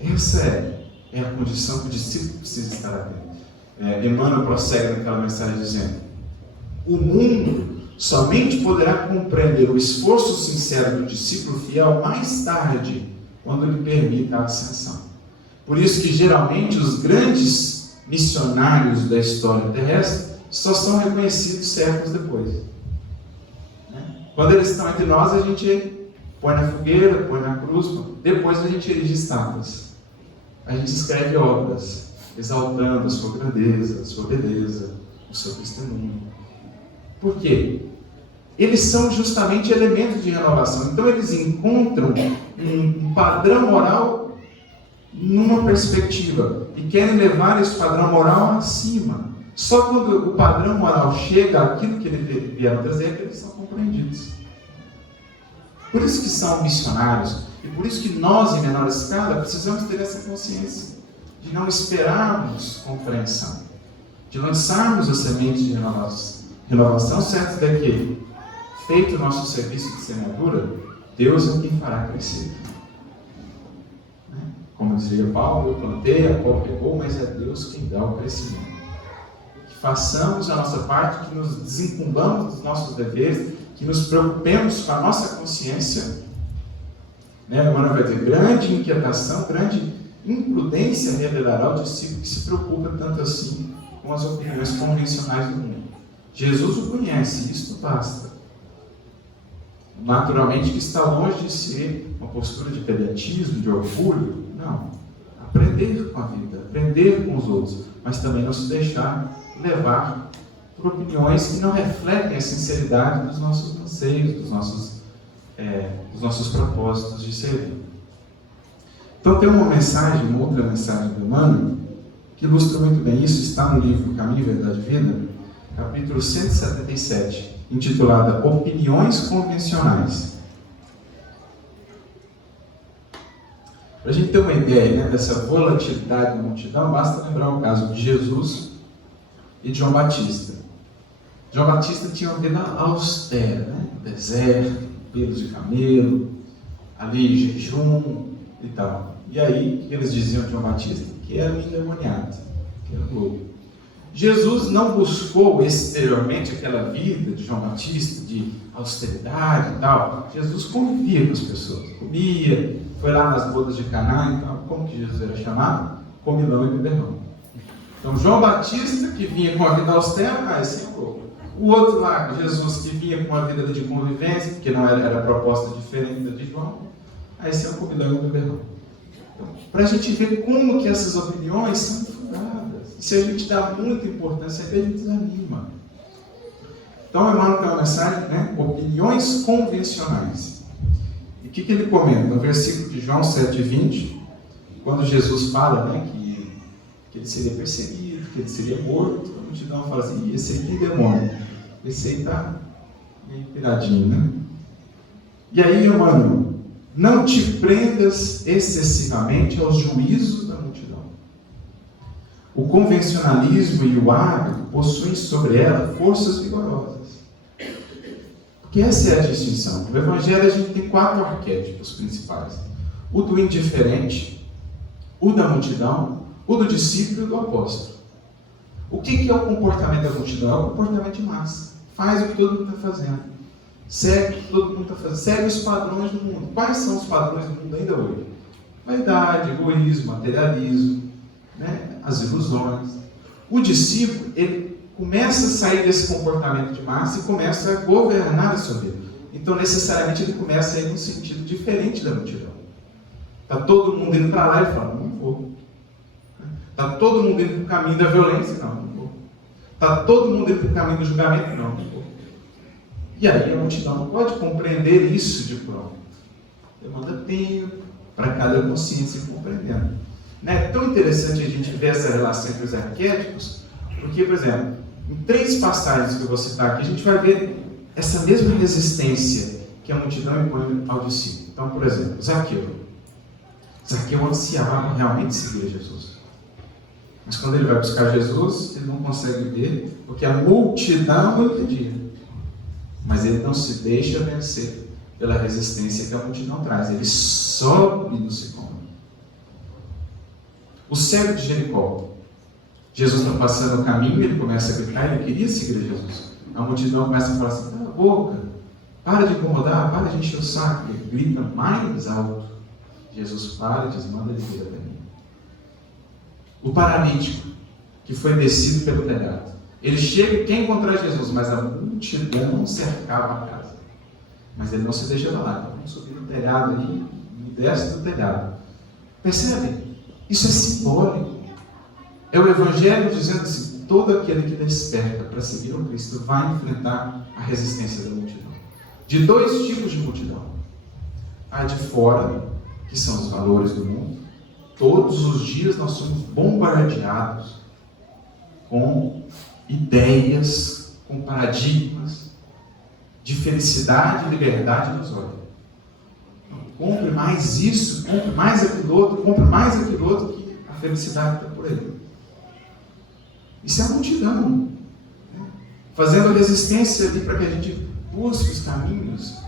Essa é a condição que o discípulo precisa estar atento. Emmanuel prossegue naquela mensagem dizendo: o mundo somente poderá compreender o esforço sincero do discípulo fiel mais tarde, quando lhe permita a ascensão. Por isso que geralmente os grandes missionários da história terrestre só são reconhecidos séculos depois. Quando eles estão entre nós, a gente põe na fogueira, põe na cruz, depois a gente erige estátuas. A gente escreve obras, exaltando a sua grandeza, a sua beleza, o seu testemunho. Por quê? Eles são justamente elementos de renovação. Então eles encontram um padrão moral numa perspectiva e querem levar esse padrão moral acima. Só quando o padrão moral chega àquilo que ele vieram trazer é que eles são compreendidos. Por isso que são missionários e por isso que nós, em menor escala, precisamos ter essa consciência de não esperarmos compreensão, de lançarmos a semente de renovação, certo de que, feito o nosso serviço de semeadura, Deus é quem fará crescer. Como dizia Paulo: eu plantei, a qual regou, mas é Deus quem dá o crescimento. Que façamos a nossa parte, que nos desincumbamos dos nossos deveres, que nos preocupemos com a nossa consciência. Emmanuel vai dizer: grande inquietação, grande imprudência revelará o discípulo que se preocupa tanto assim com as opiniões convencionais do mundo. Jesus o conhece, isto basta. Naturalmente que está longe de ser uma postura de pedantismo, de orgulho. Não. Aprender com a vida, aprender com os outros, mas também não se deixar levar por opiniões que não refletem a sinceridade dos nossos anseios, dos nossos propósitos de servir. Então tem uma outra mensagem do Emmanuel, que ilustra muito bem isso, está no livro Caminho, Verdade e Vida, capítulo 177, intitulada Opiniões Convencionais. Para a gente ter uma ideia dessa volatilidade da multidão, basta lembrar o caso de Jesus e de João Batista. João Batista tinha uma vida austera, deserto, pelos de camelo, ali jejum e tal. E aí, o que eles diziam de João Batista? Que era um endemoniado, que era louco. Jesus não buscou exteriormente aquela vida de João Batista, de austeridade e tal. Jesus convivia com as pessoas, comia, foi lá nas bodas de Caná e tal. Como que Jesus era chamado? Comilão e beberrão. Então, João Batista, que vinha com a vida austera, esse é um louco. O outro lá, Jesus, que vinha com uma vida de convivência, porque não era proposta diferente da de João, esse é um comilão e beberrão. Então, para a gente ver como que essas opiniões são fundadas. E se a gente dá muita importância, a gente desanima. Então, Emmanuel tem uma mensagem, opiniões convencionais. E o que ele comenta? No versículo de João 7,20, quando Jesus fala que ele seria perseguido, que ele seria morto, multidão fala assim, esse aqui é demônio, esse aí está meio piradinho, né? E aí, meu mano, não te prendas excessivamente aos juízos da multidão. O convencionalismo e o hábito possuem sobre ela forças vigorosas. Porque essa é a distinção. No Evangelho a gente tem 4 arquétipos principais. O do indiferente, o da multidão, o do discípulo e o do apóstolo. O que é o comportamento da multidão? É o comportamento de massa. Faz o que todo mundo está fazendo. Segue o que todo mundo está fazendo. Segue os padrões do mundo. Quais são os padrões do mundo ainda hoje? Vaidade, egoísmo, materialismo, né? As ilusões. O discípulo, ele começa a sair desse comportamento de massa e começa a governar a sua vida. Então, necessariamente, ele começa a ir num sentido diferente da multidão. Está todo mundo indo para lá e fala, não vou. Está todo mundo indo para o caminho da violência? Não vou. Está todo mundo indo para o caminho do julgamento? Não vou. E aí a multidão não pode compreender isso de pronto. Demanda tempo para cada consciência ir compreendendo. Não é tão interessante a gente ver essa relação entre os arquétipos, porque, por exemplo, em 3 passagens que eu vou citar aqui, a gente vai ver essa mesma resistência que a multidão impõe ao discípulo. Então, por exemplo, Zaqueu ansiava realmente seguir Jesus. Mas quando ele vai buscar Jesus, ele não consegue ver, porque a multidão o impedia. Mas ele não se deixa vencer pela resistência que a multidão traz. Ele sobe no sicômoro. O cego de Jericó. Jesus está passando o caminho, ele começa a gritar, ele queria seguir Jesus. A multidão começa a falar assim, cala a boca, para de incomodar, para de encher o saco. Ele grita mais alto. Jesus para e diz, manda ele vir até mim. O paralítico, que foi descido pelo telhado. Ele chega e quer encontrar Jesus, mas a multidão cercava a casa. Mas ele não se deixa lá. Então, vamos subir no telhado aí e desce do telhado. Percebe? Isso é simbólico. É o Evangelho dizendo assim, todo aquele que desperta para seguir o Cristo vai enfrentar a resistência da multidão. De 2 tipos de multidão. A de fora, que são os valores do mundo. Todos os dias nós somos bombardeados com ideias, com paradigmas de felicidade e liberdade nos olhos. Compre mais isso, compre mais aquilo outro, que a felicidade está por aí. Isso é a multidão, né? Fazendo resistência ali para que a gente busque os caminhos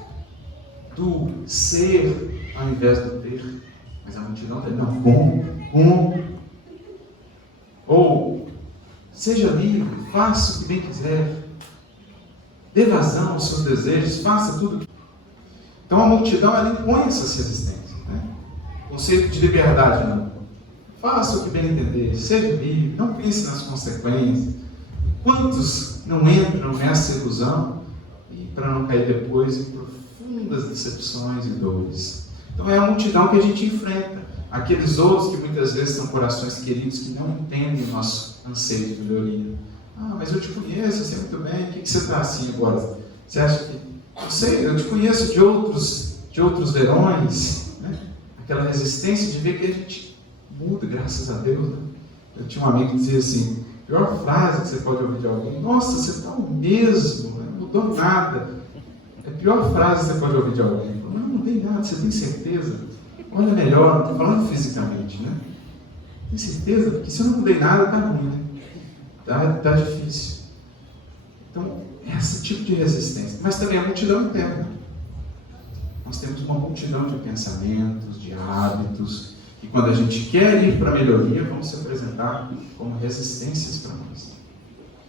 do ser ao invés do ter. Mas a multidão está não, como? Ou seja livre, faça o que bem quiser, dê vazão aos seus desejos, faça tudo. Então a multidão ela impõe essas resistências, né? Conceito de liberdade, não. Faça o que bem entender, seja livre, não pense nas consequências. Quantos não entram nessa ilusão e para não cair depois em profundas decepções e dores? Então é a multidão que a gente enfrenta. Aqueles outros que muitas vezes são corações queridos que não entendem o nosso anseio de melhoria. Ah, mas eu te conheço, eu sei muito bem, o que você está assim agora? Você acha que... Eu sei, eu te conheço de outros verões, né? Aquela resistência de ver que a gente muda, graças a Deus, né? Eu tinha um amigo que dizia assim, a pior frase que você pode ouvir de alguém, nossa, você está o mesmo, não mudou nada. É a pior frase que você pode ouvir de alguém. Não mudei nada, você tem certeza? Olha melhor, não estou falando fisicamente, né? Tem certeza? Porque se eu não mudei nada, está ruim, né? Está difícil. Então, esse tipo de resistência. Mas também a multidão interna. Nós temos uma multidão de pensamentos, de hábitos, que quando a gente quer ir para a melhoria, vão se apresentar como resistências para nós.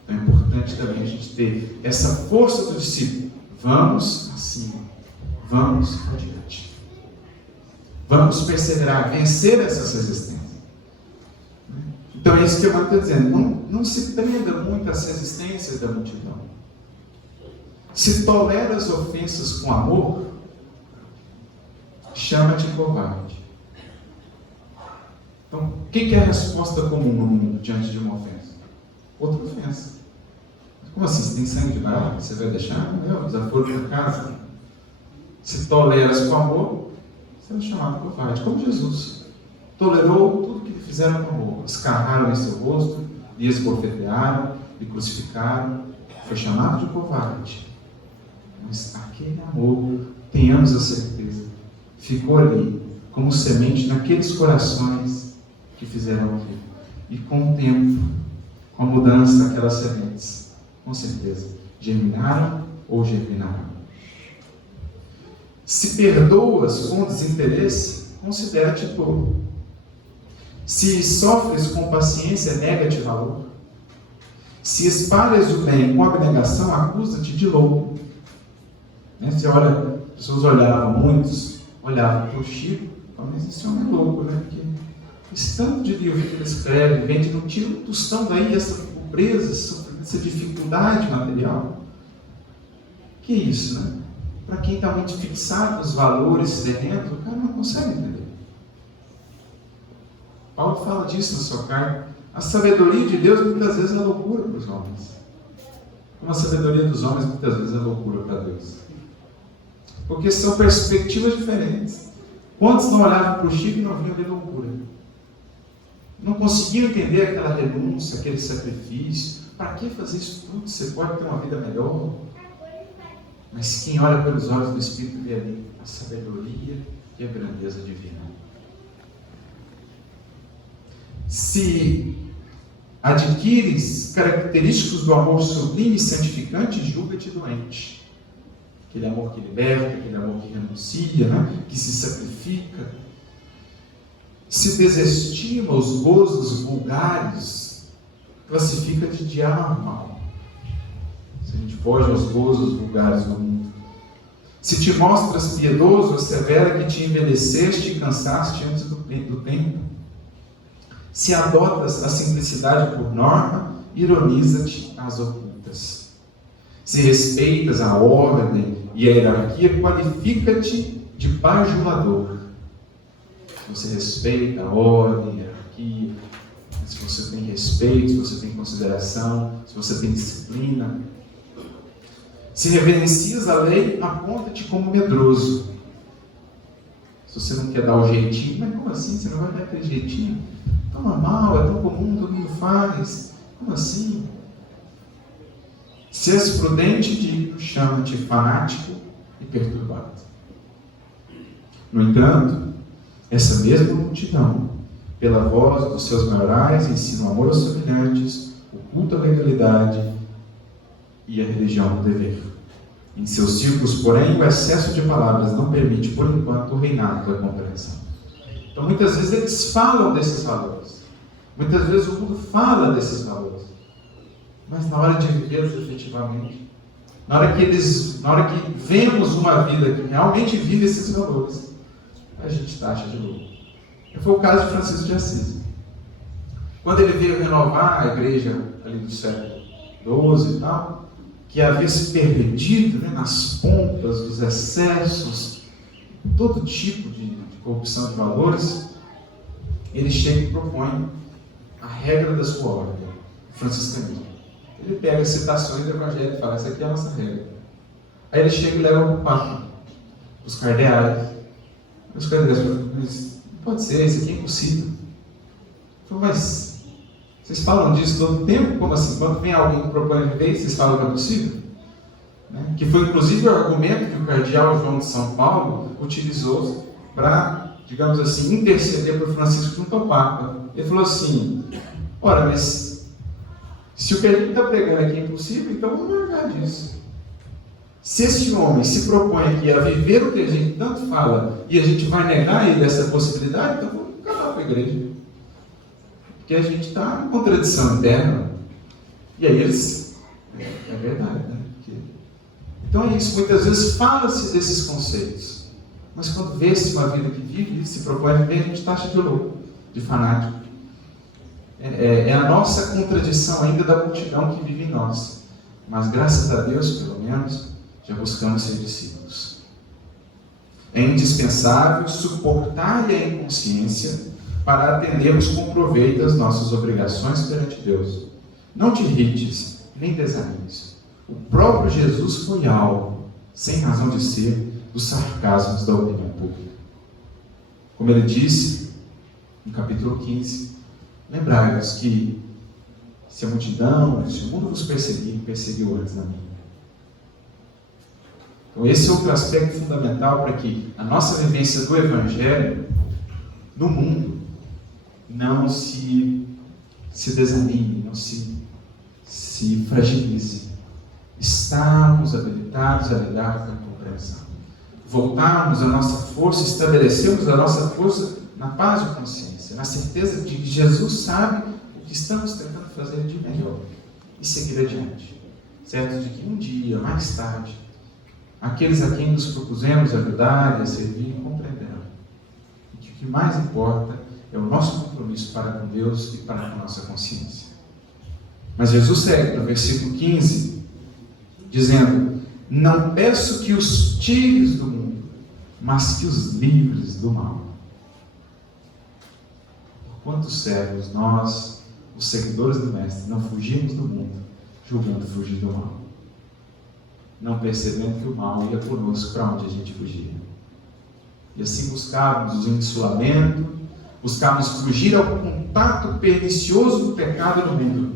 Então é importante também a gente ter essa força do discípulo. Vamos acima. Vamos adiante. Vamos perseverar, vencer essas resistências. Então é isso que eu estou dizendo. Não se prenda muito às resistências da multidão. Se tolera as ofensas com amor, chama-te covarde. Então, o que é a resposta comum no mundo diante de uma ofensa? Outra ofensa. Como assim? Você tem sangue de barata? Você vai deixar? Não, desaforo para casa. Se toleras com amor, você é chamado covarde. Como Jesus tolerou tudo que lhe fizeram com amor. Escarraram em seu rosto, lhe esbofetearam, lhe crucificaram, foi chamado de covarde. Mas aquele amor, tenhamos a certeza, ficou ali como semente naqueles corações que fizeram aquilo. E com o tempo, com a mudança daquelas sementes, com certeza, germinaram ou germinaram. Se perdoas com desinteresse, considera-te tolo. Se sofres com paciência, nega-te valor. Se espalhas o bem com abnegação, acusa-te de louco. Você olha, as pessoas muitos olhavam para o Chico, mas esse homem é louco, né? Porque esse tanto de livro que ele escreve, vende, não tira um tostão daí, essa pobreza, essa dificuldade material. Que isso, né? Para quem está muito fixado nos valores terrenos, o cara não consegue entender. Paulo fala disso na sua carta. A sabedoria de Deus muitas vezes é loucura para os homens. Como a sabedoria dos homens muitas vezes é loucura para Deus. Porque são perspectivas diferentes. Quantos não olhavam para o Chico e não viam de loucura? Não conseguiam entender aquela renúncia, aquele sacrifício. Para que fazer isso tudo? Você pode ter uma vida melhor. Mas quem olha pelos olhos do Espírito vê ali a sabedoria e a grandeza divina. Se adquires características do amor sublime e santificante, julga-te doente. Aquele amor que liberta, aquele amor que renuncia, né? Que se sacrifica. Se desestima os gozos vulgares, classifica-te de anormal. Se a gente foge aos gozos vulgares do mundo. Se te mostras piedoso, assevera que te envelheceste e cansaste antes do tempo. Se adotas a simplicidade por norma, ironiza-te às ocultas. Se respeitas a ordem e a hierarquia, qualifica-te de bajulador. Se você respeita a ordem, a hierarquia, se você tem respeito, se você tem consideração, se você tem disciplina. Se reverencias a lei, aponta-te como medroso. Se você não quer dar o jeitinho, mas como assim? Você não vai dar aquele jeitinho? Tão normal, é tão comum, todo mundo faz. Como assim? Se és prudente e digno, chama-te fanático e perturbado. No entanto, essa mesma multidão, pela voz dos seus maiorais, ensina o amor aos semelhantes, o culto à legalidade e a religião do dever. Em seus círculos, porém, o excesso de palavras não permite, por enquanto, o reinado da compreensão. Então, muitas vezes eles falam desses valores. Muitas vezes o mundo fala desses valores. Mas na hora de vivê-los efetivamente, na hora que vemos uma vida que realmente vive esses valores, a gente taxa de louco. Foi o caso de Francisco de Assis. Quando ele veio renovar a igreja ali do século XII e tal, que havia se perdido, né, nas pompas dos excessos, todo tipo de corrupção de valores, ele chega e propõe a regra da sua ordem, o franciscanismo. Ele pega as citações do Evangelho e fala, essa aqui é a nossa regra. Aí ele chega e leva para o Papa, os cardeais. Os cardeais falam, mas não pode ser, isso aqui é impossível. Ele falou, mas vocês falam disso todo o tempo? Como assim? Quando vem alguém que propõe a vez, vocês falam que é possível? Né? Que foi inclusive o argumento que o cardeal João de São Paulo utilizou para, digamos assim, interceder por Francisco junto ao Papa. Ele falou assim, ora, mas se o que a gente está pregando aqui é impossível, então vamos largar disso. Se esse homem se propõe aqui a viver o que a gente tanto fala e a gente vai negar ele essa possibilidade, então vamos acabar com a igreja. Porque a gente está em contradição interna. E aí eles... É verdade, né? Então é isso. Muitas vezes fala-se desses conceitos. Mas quando vê-se uma vida que vive e se propõe a viver, a gente taxa de louco, de fanático. É a nossa contradição ainda da multidão que vive em nós. Mas graças a Deus, pelo menos, já buscamos ser discípulos. É indispensável suportar-lhe a inconsciência para atendermos com proveito as nossas obrigações perante Deus. Não te irrites, nem desanimes. O próprio Jesus foi alvo, sem razão de ser, dos sarcasmos da opinião pública. Como ele disse, no capítulo 15, lembrai-vos que se a multidão, se o mundo vos perseguiu antes da mim. Então esse é outro aspecto fundamental para que a nossa vivência do Evangelho no mundo não se desanime, não se fragilize. Estarmos habilitados a lidar com a incompreensão. Voltarmos a nossa força, estabelecermos a nossa força na paz de consciência, na certeza de que Jesus sabe o que estamos tentando fazer de melhor e seguir adiante. Certo de que um dia, mais tarde, aqueles a quem nos propusemos ajudar e a servir compreenderão. E que o que mais importa é o nosso compromisso para com Deus e para com a nossa consciência. Mas Jesus segue no versículo 15, dizendo: não peço que os tires do mundo, mas que os livres do mal. Por quantos séculos nós, os seguidores do Mestre, não fugimos do mundo, julgando fugir do mal, não percebendo que o mal ia conosco para onde a gente fugia. E assim buscávamos o insulamento, buscávamos fugir ao contato pernicioso do pecado no mundo,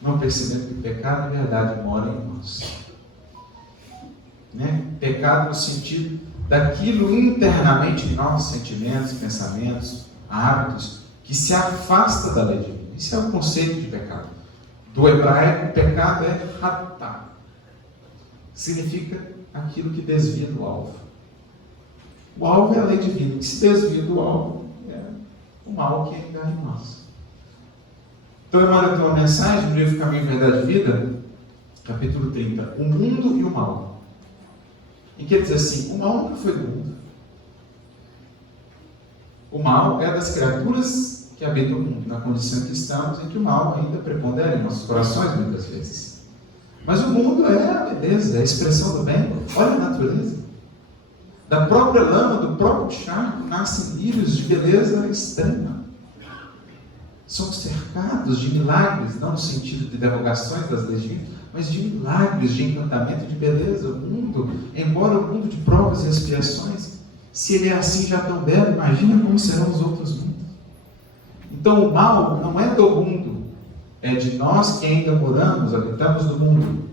não percebendo que o pecado, na verdade, mora em nós. Pecado no sentido daquilo internamente em nós, sentimentos, pensamentos, hábitos, que se afasta da lei divina. Esse é o conceito de pecado. Do hebraico, pecado é hatá. Significa aquilo que desvia do alvo. O alvo é a lei divina, que se desvia do alvo é o mal que ainda é em nós. Então, Emmanuel tem uma mensagem no livro Caminho, Verdade e Vida, capítulo 30, o mundo e o mal. Em que ele diz assim: o mal nunca foi do mundo. O mal é das criaturas que habitam o mundo, na condição em que estamos, em que o mal ainda prepondera em nossos corações muitas vezes. Mas o mundo é a beleza, é a expressão do bem. Olha a natureza. Da própria lama, do próprio charco, nascem lírios de beleza extrema. Somos cercados de milagres, não no sentido de derrogações das leis divinas, mas de milagres, de encantamento, de beleza. O mundo, embora o mundo de provas e expiações, se ele é assim já tão belo, imagina como serão os outros mundos. Então o mal não é do mundo, é de nós que ainda moramos, habitamos no mundo.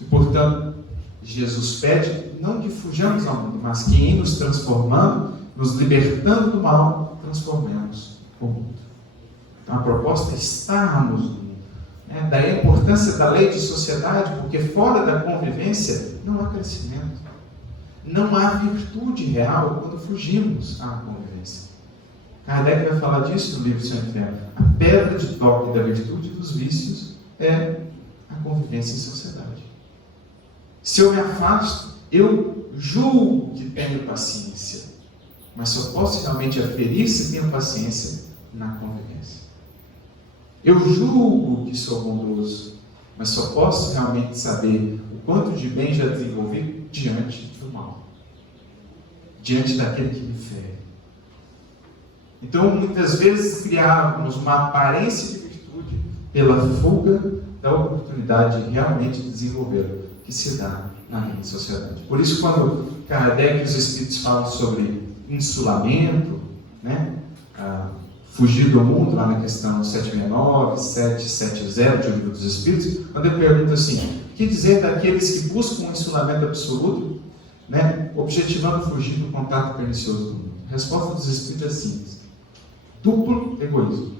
E portanto, Jesus pede não que fujamos ao mundo, mas que em nos transformando, nos libertando do mal, transformemos o mundo. Então a proposta é estarmos no mundo. Daí a importância da lei de sociedade, porque fora da convivência não há crescimento. Não há virtude real quando fugimos à convivência. Kardec vai falar disso no livro Céu e Inferno. A pedra de toque da virtude e dos vícios é a convivência em sociedade. Se eu me afasto, eu julgo que tenho paciência, mas só posso realmente aferir se tenho paciência na convivência. Eu julgo que sou bondoso, mas só posso realmente saber o quanto de bem já desenvolvi diante do mal, diante daquele que me fere. Então, muitas vezes criávamos uma aparência de virtude pela fuga da oportunidade de realmente desenvolver, que se dá na minha sociedade. Por isso, quando Kardec e os Espíritos falam sobre insulamento, fugir do mundo, lá na questão 769, 770 do Livro dos Espíritos, quando ele pergunta assim: o que dizer daqueles que buscam um insulamento absoluto, objetivando fugir do contato pernicioso do mundo? A resposta dos Espíritos é simples: duplo egoísmo.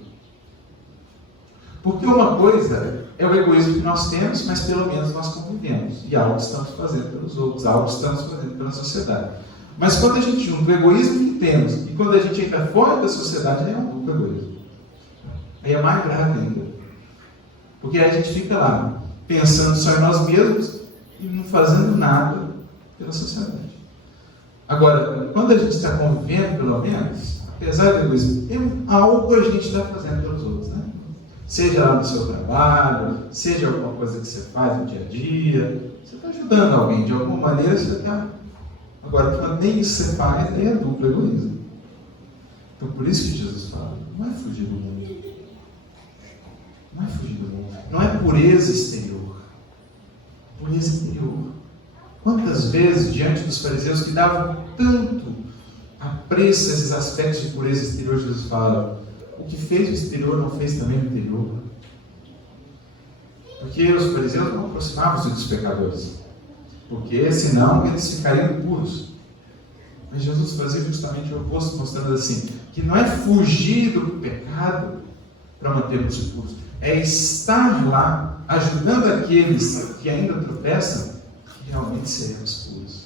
Porque uma coisa é o egoísmo que nós temos, mas pelo menos nós convivemos, e algo estamos fazendo pelos outros, algo estamos fazendo pela sociedade. Mas quando a gente junta o egoísmo que temos e quando a gente entra fora da sociedade, aí é um duplo egoísmo. Aí é mais grave ainda. Porque aí a gente fica lá, pensando só em nós mesmos e não fazendo nada pela sociedade. Agora, quando a gente está convivendo, pelo menos, apesar do egoísmo, algo a gente está fazendo pelos outros, Seja lá no seu trabalho, seja alguma coisa que você faz no dia a dia, você está ajudando alguém, de alguma maneira você está. Agora, quando nem isso você faz, aí é duplo egoísmo. Então, por isso que Jesus fala: não é fugir do mundo. Não é fugir do mundo. Não é pureza exterior. Pureza interior. Quantas vezes, diante dos fariseus que davam tanto apreço a esses aspectos de pureza exterior, Jesus fala: o que fez o exterior não fez também o interior. Porque os fariseus não aproximavam-se dos pecadores, porque senão eles ficariam impuros. Mas Jesus fazia justamente o oposto, mostrando assim, que não é fugir do pecado para mantermos puros, é estar lá, ajudando aqueles que ainda tropeçam, que realmente seremos puros.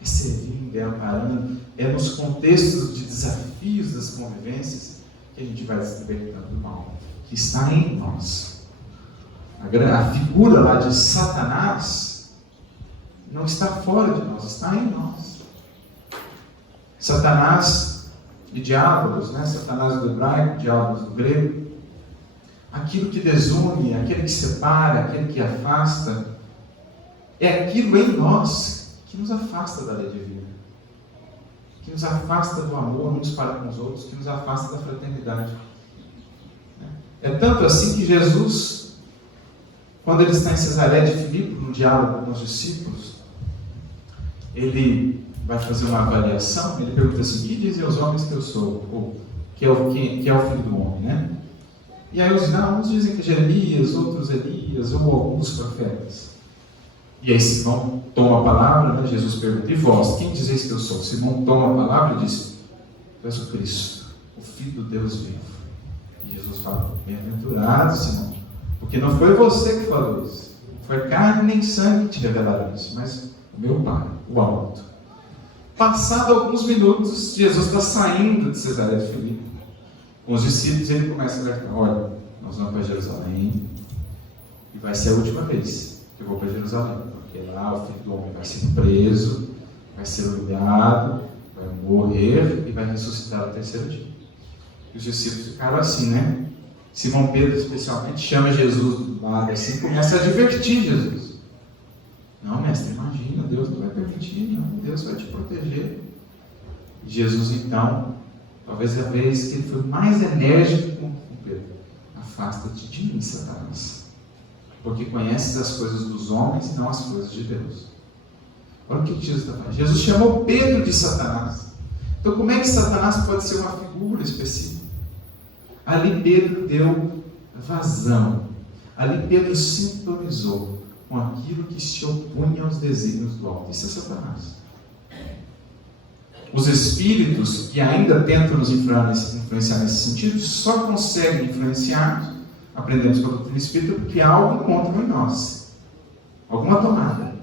É servindo, é amparando, é nos contextos de desafios das convivências que a gente vai se libertando do mal, que está em nós. A figura lá de Satanás não está fora de nós, está em nós. Satanás e diabolos, Satanás do hebraico, diabolos do grego, aquilo que desune, aquele que separa, aquele que afasta, é aquilo em nós que nos afasta da lei divina, que nos afasta do amor uns para com os outros, que nos afasta da fraternidade. É tanto assim que Jesus, quando ele está em Cesaré de Filipe, no diálogo com os discípulos, ele vai fazer uma avaliação, ele pergunta assim: que dizem os homens que eu sou? Ou que é o filho do homem, E aí uns dizem que é Jeremias, outros Elias, ou alguns profetas. E aí Simão toma a palavra, Jesus pergunta: e vós, quem dizeis que eu sou? Simão toma a palavra e diz: tu és o Cristo, o Filho do Deus vivo. E Jesus fala: bem-aventurado, Simão, porque não foi você que falou isso, não foi carne nem sangue que te revelaram isso, mas o meu Pai, o alto. Passado alguns minutos, Jesus está saindo de Cesaré de Filipe com os discípulos, e ele começa a dizer: olha, nós vamos para Jerusalém e vai ser a última vez que eu vou para Jerusalém, porque lá o Filho do Homem vai ser preso, vai ser humilhado, vai morrer e vai ressuscitar no terceiro dia. E os discípulos ficaram assim, Simão Pedro especialmente chama Jesus do lado assim e começa a advertir Jesus: não, mestre, imagina, Deus não vai permitir, não, Deus vai te proteger. E Jesus então, talvez a vez que ele foi mais enérgico com Pedro: afasta-te de mim, Satanás, porque conheces as coisas dos homens e não as coisas de Deus. Olha o que Jesus está falando. Jesus chamou Pedro de Satanás. Então como é que Satanás pode ser uma figura específica? Ali Pedro deu vazão, ali Pedro sintonizou com aquilo que se opunha aos desígnios do alto. Isso é Satanás. Os espíritos que ainda tentam nos influenciar nesse sentido só conseguem influenciar, aprendemos com a doutrina espírita, porque algo encontram em nós, alguma tomada.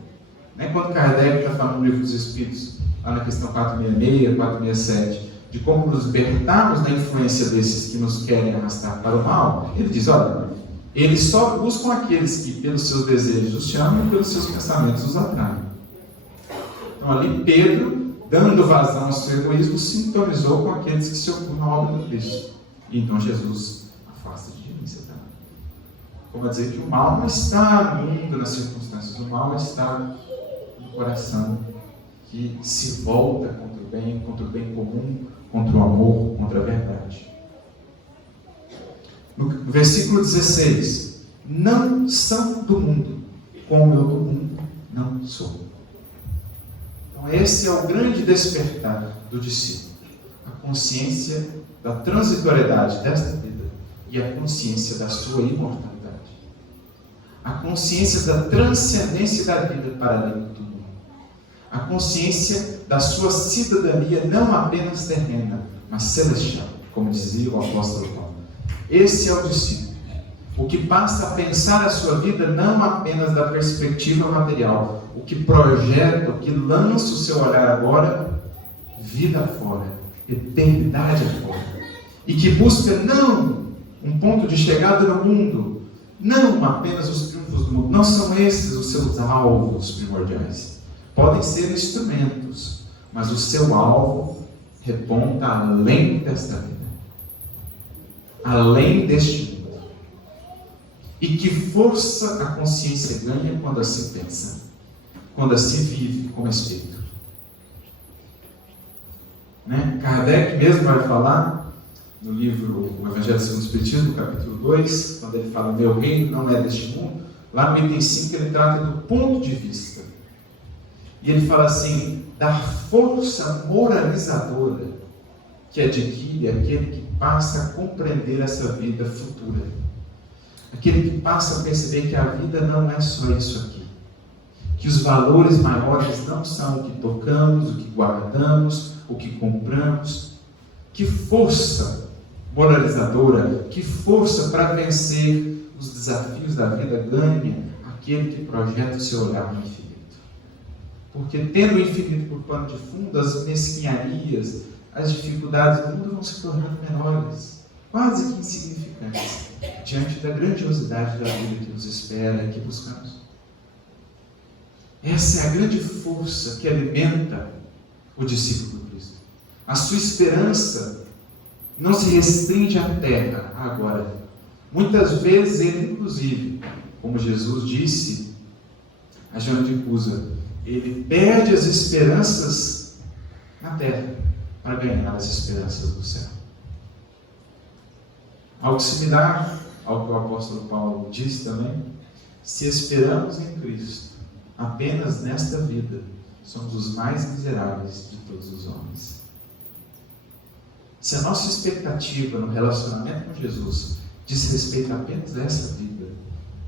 Quando Kardec está falando no livro dos Espíritos, lá na questão 466, 467, de como nos libertarmos da influência desses que nos querem arrastar para o mal, ele diz: olha, eles só buscam aqueles que pelos seus desejos os chamam e pelos seus pensamentos os atraem. Então ali Pedro, dando vazão ao seu egoísmo, sintonizou com aqueles que se opõem à obra do Cristo. E então Jesus: afasta de mim, Satanás. Como a dizer que o mal não está no mundo, nas circunstâncias, o mal está no coração, que se volta contra o bem comum, contra o amor, contra a verdade. No versículo 16: não são do mundo, como eu do mundo não sou. Então esse é o grande despertar do discípulo, a consciência da transitoriedade desta vida e a consciência da sua imortalidade, a consciência da transcendência da vida para além do mundo, a consciência da sua cidadania não apenas terrena, mas celestial, como dizia o apóstolo Paulo. Esse é o discípulo, o que passa a pensar a sua vida não apenas da perspectiva material, o que projeta, o que lança o seu olhar agora, vida fora, eternidade afora, e que busca não um ponto de chegada no mundo, não apenas os triunfos do mundo, não são esses os seus alvos primordiais, podem ser instrumentos, mas o seu alvo reponta além desta vida, além deste mundo. E que força a consciência ganha quando assim pensa, quando assim vive como espírito. Kardec mesmo vai falar no livro O Evangelho segundo o Espiritismo, capítulo 2, quando ele fala: meu reino não é deste mundo. Lá no item 5 ele trata do ponto de vista, e ele fala assim: da força moralizadora que adquire aquele que passa a compreender essa vida futura, Aquele que passa a perceber que a vida não é só isso aqui. Que os valores maiores não são o que tocamos, o que guardamos, o que compramos. Que força moralizadora, que força para vencer os desafios da vida ganha aquele que projeta o seu olhar no infinito. Porque tendo o infinito por pano de fundo, as mesquinharias, as dificuldades do mundo vão se tornando menores, quase que insignificantes, diante da grandiosidade da vida que nos espera e que buscamos. Essa é a grande força que alimenta o discípulo do Cristo. A sua esperança não se restringe à terra agora. Muitas vezes ele, inclusive, como Jesus disse a Joana de Cusa, ele perde as esperanças na terra para ganhar as esperanças do céu. Algo similar ao que o apóstolo Paulo diz também: se esperamos em Cristo apenas nesta vida, somos os mais miseráveis de todos os homens. Se a nossa expectativa no relacionamento com Jesus diz respeito apenas a essa vida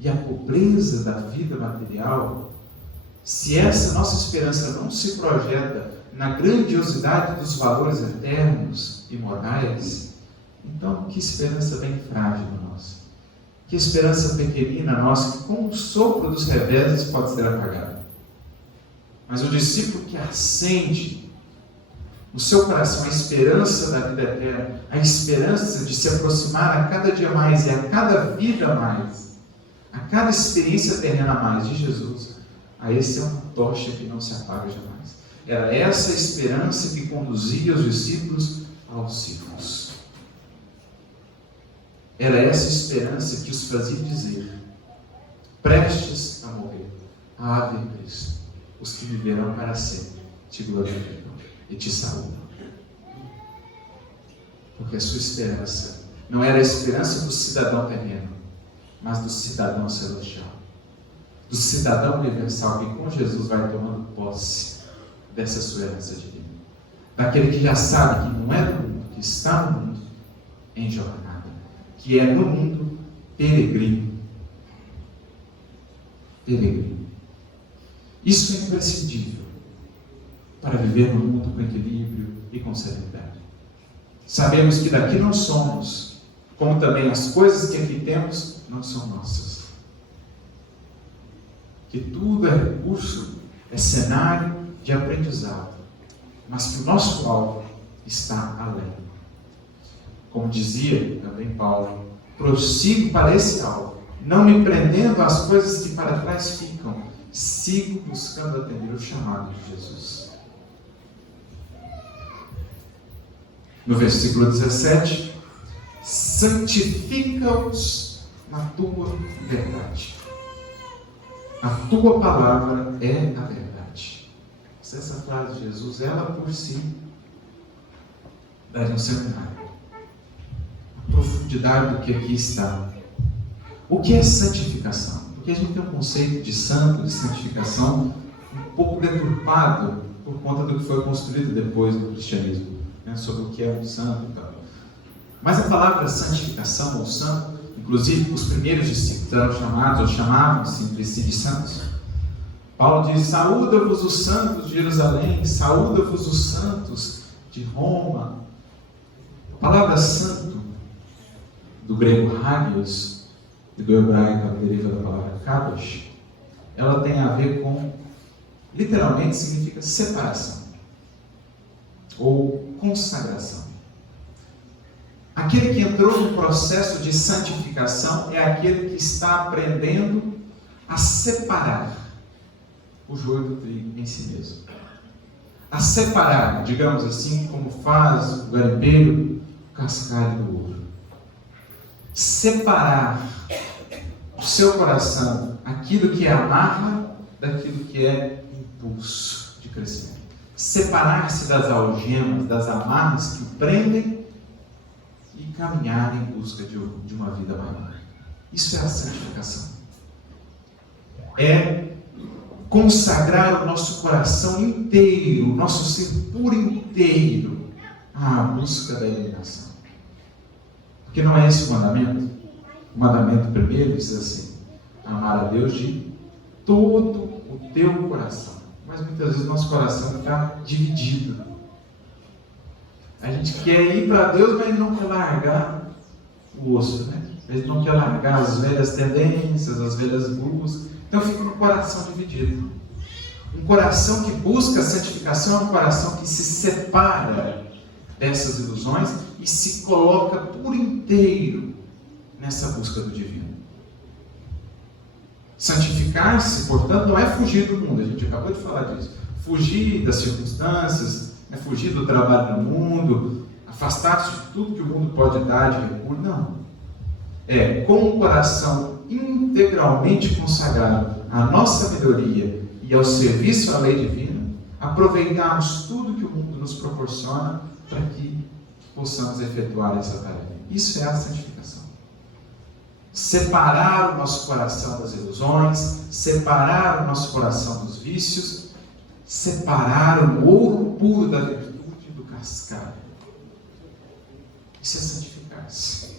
e a pobreza da vida material, se essa nossa esperança não se projeta na grandiosidade dos valores eternos e morais, então que esperança bem frágil nossa. Que esperança pequenina nossa, que com o sopro dos reveses pode ser apagada. Mas o discípulo que acende no seu coração a esperança da vida eterna, a esperança de se aproximar a cada dia mais e a cada vida mais, a cada experiência terrena mais de Jesus, a esse é uma tocha que não se apaga jamais. Era essa esperança que conduzia os discípulos aos círculos. Era essa esperança que os fazia dizer, prestes a morrer: Ave Cristo, os que viverão para sempre te glorificam e te saúdam. Porque a sua esperança não era a esperança do cidadão terreno, mas do cidadão celestial, do cidadão universal que com Jesus vai tomando posse dessa sua herança divina, daquele que já sabe que não é do mundo, que está no mundo em jornada, que é no mundo peregrino. Peregrino. Isso é imprescindível para viver no mundo com equilíbrio e com serenidade. Sabemos que daqui não somos, como também as coisas que aqui temos não são nossas. Que tudo é recurso, é cenário de aprendizado, mas que o nosso alvo está além. Como dizia também Paulo, prossigo para esse alvo, não me prendendo às coisas que para trás ficam, sigo buscando atender o chamado de Jesus. No versículo 17, santifica-os na tua verdade. A tua palavra é a verdade. Se essa frase de Jesus, ela por si, daria um seminário. A profundidade do que aqui está. O que é santificação? Porque a gente tem um conceito de santo, de santificação, um pouco deturpado por conta do que foi construído depois do cristianismo, né, sobre o que é um santo e tal. Mas a palavra santificação ou santo, inclusive os primeiros discípulos eram chamados ou chamavam-se entre si de santos. Paulo diz: saúda-vos os santos de Jerusalém, saúda-vos os santos de Roma. A palavra santo, do grego hagios e do hebraico, a deriva da palavra kadosh, ela tem a ver com, literalmente significa separação ou consagração. Aquele que entrou no processo de santificação é aquele que está aprendendo a separar o joio do trigo em si mesmo. A separar, digamos assim, como faz o garimpeiro, o cascalho do ouro. Separar o seu coração, aquilo que é amarra, daquilo que é impulso de crescimento. Separar-se das algemas, das amarras que o prendem e caminhar em busca de uma vida maior. Isso é a santificação. É consagrar o nosso coração inteiro, o nosso ser por inteiro à busca da iluminação. Porque não é esse o mandamento? O mandamento primeiro diz assim: amar a Deus de todo o teu coração. Mas muitas vezes nosso coração está dividido. A gente quer ir para Deus, mas não quer largar o osso, né? A gente não quer largar as velhas tendências, as velhas buscas. Então fica no coração dividido. Um coração que busca a santificação é um coração que se separa dessas ilusões e se coloca por inteiro nessa busca do divino. Santificar-se, portanto, não é fugir do mundo. A gente acabou de falar disso. Fugir das circunstâncias, fugir do trabalho do mundo, afastar-se de tudo que o mundo pode dar de recurso. Não. É com o coração integralmente consagrado à nossa melhoria e ao serviço à lei divina, aproveitarmos tudo que o mundo nos proporciona para que possamos efetuar essa tarefa. Isso é a santificação. Separar o nosso coração das ilusões, separar o nosso coração dos vícios, separar o ouro puro da virtude do cascalho. Isso é santificar-se.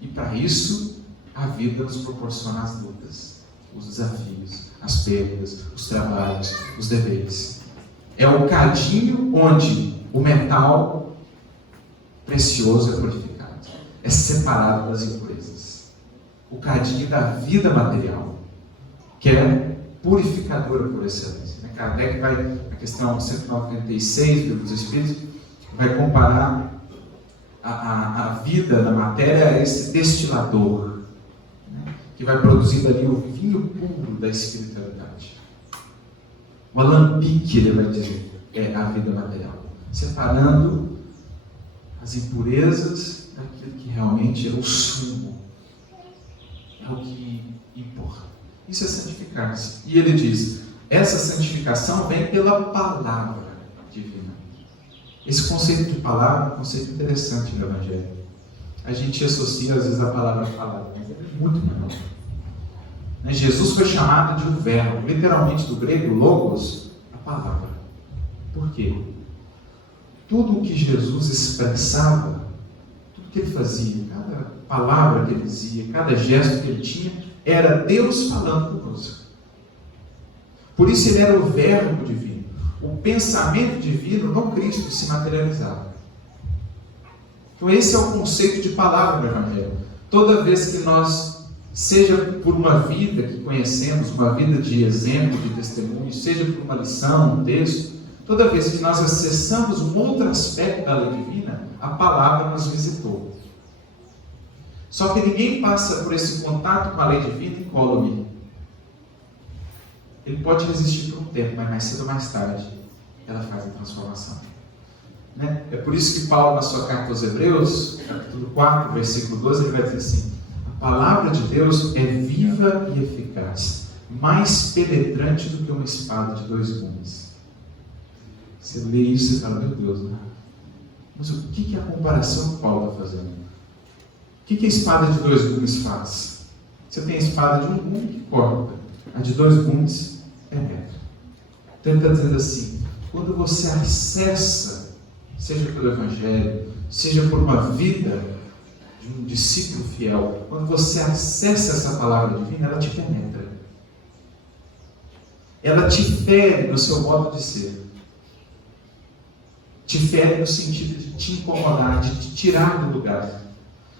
E para isso, a vida nos proporciona as lutas, os desafios, as perdas, os trabalhos, os deveres. É o cadinho onde o metal precioso é purificado. É separado das impurezas. O cadinho da vida material, que é purificadora por excelência. Kardec vai, na questão 196 dos Espíritos, vai comparar a vida na matéria a esse destilador, né, que vai produzindo ali o vinho puro da espiritualidade. O alambique, ele vai dizer, é a vida material, separando as impurezas daquilo que realmente é o sumo, é o que importa. Isso é santificar-se. E ele diz, essa santificação vem pela palavra divina. Esse conceito de palavra é um conceito interessante no Evangelho. A gente associa às vezes a palavra falada, mas é muito menor. Jesus foi chamado de um verbo, literalmente do grego logos, a palavra. Por quê? Tudo o que Jesus expressava, tudo que ele fazia, cada palavra que ele dizia, cada gesto que ele tinha, era Deus falando conosco. Por isso ele era o verbo divino. O pensamento divino no Cristo se materializava. Então esse é o conceito de palavra no Evangelho. Toda vez que nós, seja por uma vida que conhecemos, uma vida de exemplo, de testemunho, seja por uma lição, um texto, toda vez que nós acessamos um outro aspecto da lei divina, a palavra nos visitou. Só que ninguém passa por esse contato com a lei divina incólume. Ele pode resistir por um tempo, mas mais cedo ou mais tarde ela faz a transformação. É por isso que Paulo, na sua carta aos Hebreus, capítulo 4, versículo 12, ele vai dizer assim: a palavra de Deus é viva e eficaz, mais penetrante do que uma espada de 2 gumes. Você lê isso e fala, meu Deus, né? Mas o que é a comparação que Paulo está fazendo? O que a espada de 2 gumes faz? Você tem a espada de 1 gume que corta, a de 2 gumes penetra. Então ele está dizendo assim, quando você acessa, seja pelo Evangelho, seja por uma vida de um discípulo fiel, quando você acessa essa palavra divina, ela te penetra. Ela te fere no seu modo de ser. Te fere no sentido de te incomodar, de te tirar do lugar,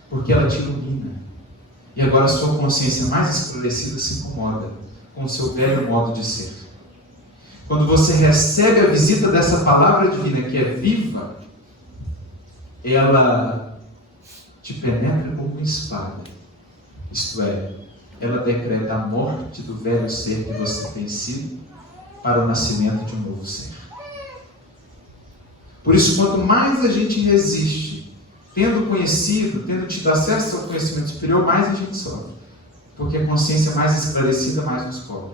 porque ela te ilumina. E agora a sua consciência mais esclarecida se incomoda com o seu velho modo de ser. Quando você recebe a visita dessa palavra divina que é viva, ela te penetra como uma espada. Isto é, ela decreta a morte do velho ser que você tem sido para o nascimento de um novo ser. Por isso, quanto mais a gente resiste, tendo conhecido, tendo tido acesso ao conhecimento superior, mais a gente sofre. Porque a consciência mais esclarecida, mais nos cobra.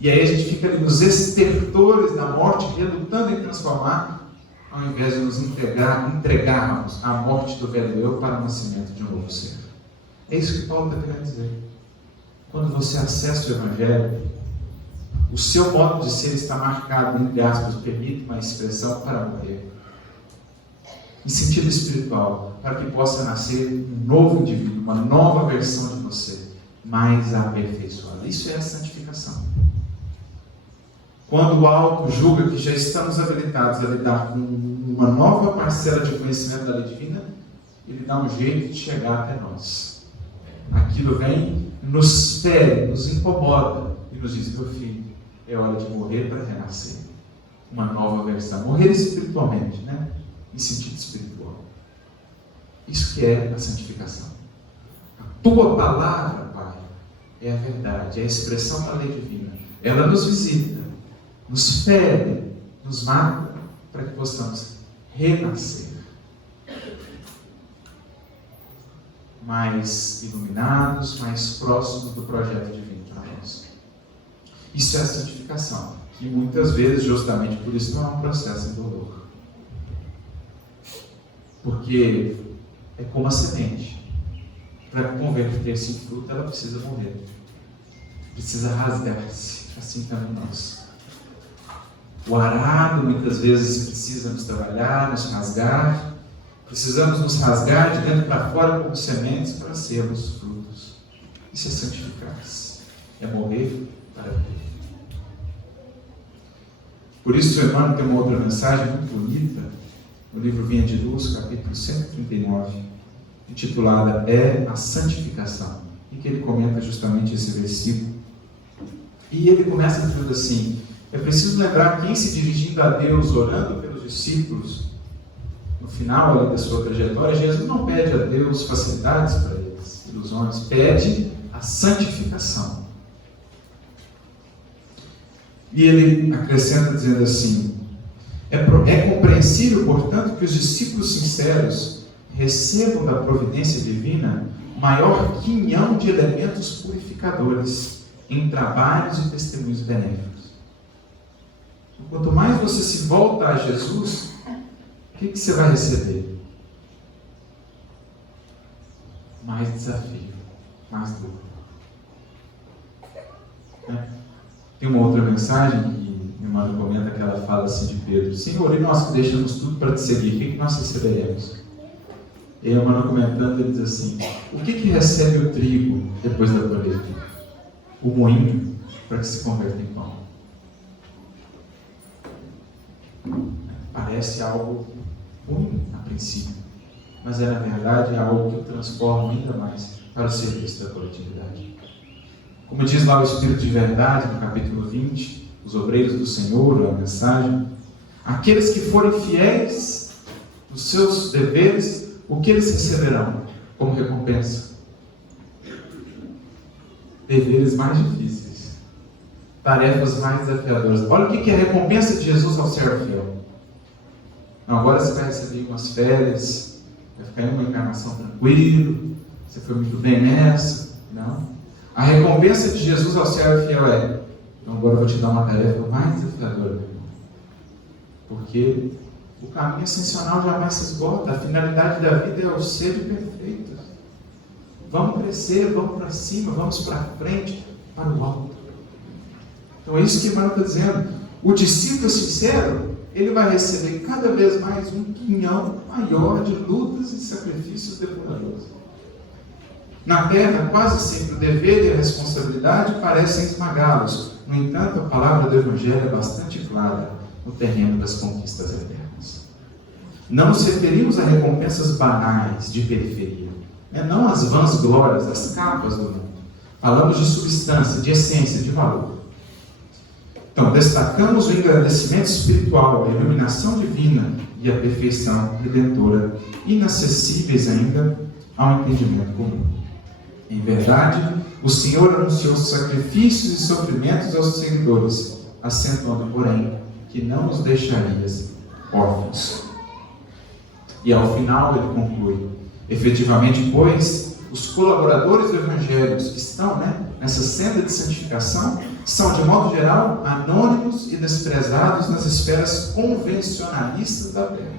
E aí a gente fica ali nos estertores da morte, relutando em transformar, ao invés de nos entregarmos à morte do velho eu para o nascimento de um novo ser. É isso que Paulo está querendo dizer. Quando você acessa o Evangelho, o seu modo de ser está marcado, entre aspas, permite uma expressão, para morrer. em sentido espiritual, para que possa nascer um novo indivíduo, uma nova versão de você, mais aperfeiçoada. Isso é a santificação. Quando o alto julga que já estamos habilitados a lidar com uma nova parcela de conhecimento da lei divina, ele dá um jeito de chegar até nós. Aquilo vem, nos fere, nos incomoda e nos diz: meu filho, é hora de morrer para renascer. Uma nova versão. Morrer espiritualmente, né? Em sentido espiritual. Isso que é a santificação. A tua palavra, Pai, é a verdade, é a expressão da lei divina. Ela nos visita, nos fere, nos marca, para que possamos renascer. Mais iluminados, mais próximos do projeto divino para nós. Isso é a santificação, que muitas vezes, justamente por isso, não é um processo indolor. Porque é como a semente. Para converter-se em fruto, ela precisa morrer. Precisa rasgar-se. Assim também nós. O arado, muitas vezes, precisa nos trabalhar, nos rasgar. Precisamos nos rasgar de dentro para fora como sementes para sermos frutos. Isso é santificar-se. É morrer para viver. Por isso, o Emmanuel tem uma outra mensagem muito bonita, no livro Vinha de Luz, capítulo 139, intitulada É a Santificação, em que ele comenta justamente esse versículo. E ele começa dizendo assim: é preciso lembrar que, em se dirigindo a Deus, orando pelos discípulos, no final ali da sua trajetória, Jesus não pede a Deus facilidades para eles, ilusões, pede a santificação. E ele acrescenta dizendo assim: é compreensível, portanto, que os discípulos sinceros recebam da providência divina maior quinhão de elementos purificadores em trabalhos e testemunhos benéficos. Quanto mais você se volta a Jesus, o que você vai receber? Mais desafio, mais dor. Tem uma outra mensagem que minha mãe comenta, que ela fala assim de Pedro: Senhor, e nós que deixamos tudo para te seguir, o que nós receberemos? E a irmã comentando, ele diz assim: o que recebe o trigo depois da colheita? O moinho, para que se converta em pão. Parece algo ruim a princípio, mas na verdade é algo que o transforma ainda mais para o serviço da coletividade. Como diz lá o Espírito de Verdade, no capítulo 20, os obreiros do Senhor, a mensagem: aqueles que forem fiéis nos seus deveres, o que eles receberão como recompensa? Deveres mais difíceis, tarefas mais desafiadoras. Olha o que é a recompensa de Jesus ao servo fiel. Não, agora você vai receber umas férias, vai ficar em uma encarnação tranquilo, você foi muito bem nessa. Não. A recompensa de Jesus ao servo fiel é: então agora eu vou te dar uma tarefa mais desafiadora, meu irmão. Porque o caminho ascensional jamais se esgota. A finalidade da vida é o ser perfeito. Vamos crescer, vamos para cima, vamos para frente, para o alto. Então é isso que Emmanuel está dizendo. O discípulo sincero, ele vai receber cada vez mais um quinhão maior de lutas e sacrifícios depuradores. Na terra, quase sempre o dever e a responsabilidade parecem esmagá-los. No entanto, a palavra do Evangelho é bastante clara no terreno das conquistas eternas. Não nos referimos a recompensas banais de periferia, não às vãs glórias, às capas do mundo. Falamos de substância, de essência, de valor. Então, destacamos o engrandecimento espiritual, a iluminação divina e a perfeição redentora, inacessíveis ainda ao entendimento comum. Em verdade, o Senhor anunciou sacrifícios e sofrimentos aos seguidores, acentuando, porém, que não os deixarias órfãos. E ao final ele conclui: efetivamente, pois, os colaboradores do Evangelho que estão nessa senda de santificação são, de modo geral, anônimos e desprezados nas esferas convencionalistas da terra,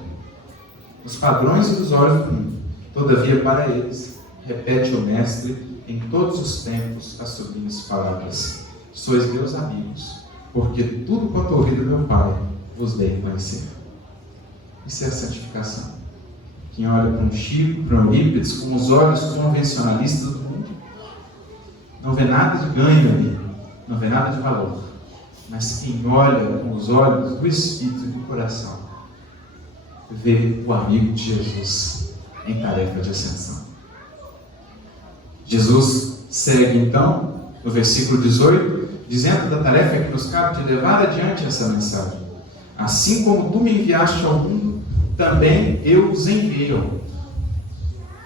nos padrões ilusórios do mundo. Todavia, para eles, repete o Mestre em todos os tempos as sublimes palavras: sois meus amigos, porque tudo quanto ouvi do meu Pai vos dei a conhecer. Isso é a santificação. Quem olha para um Chico, para um Eurípides, com os olhos convencionalistas do mundo, não vê nada de ganho ali, não vê nada de valor. Mas quem olha com os olhos do Espírito e do coração, vê o amigo de Jesus em tarefa de ascensão. Jesus segue então, no versículo 18, dizendo da tarefa que nos cabe de levar adiante essa mensagem. Assim como tu me enviaste ao mundo, também eu os envio.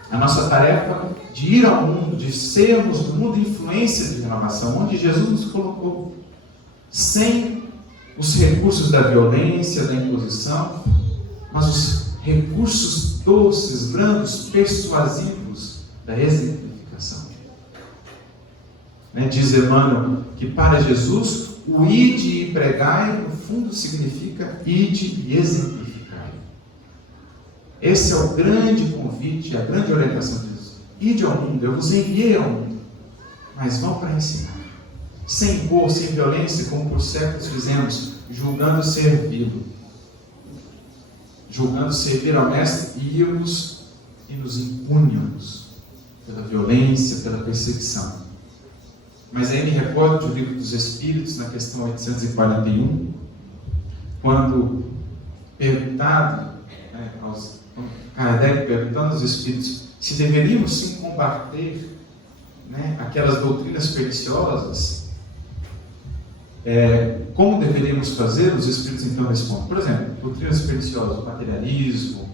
A nossa tarefa de ir ao mundo, de sermos do mundo influência de renovação, onde Jesus nos colocou, sem os recursos da violência, da imposição, mas os recursos doces, brandos, persuasivos da exemplificação. Diz Emmanuel que para Jesus o ide e pregai, no fundo significa ide e exemplificai. Esse é o grande convite, a grande orientação de Jesus. Ide ao mundo, eu vos enviei ao mundo, mas vão para ensinar. Sem impor, sem violência, como por séculos fizemos, julgando servi-lo. Julgando servir ao Mestre, íamos e nos impunhamos pela violência, pela perseguição. Mas aí me recordo do Livro dos Espíritos, na questão 841, quando perguntado, Kardec perguntando aos Espíritos se deveríamos sim combater aquelas doutrinas perniciosas, como deveríamos fazer? Os Espíritos então respondem, por exemplo, doutrinas perniciosas, o materialismo,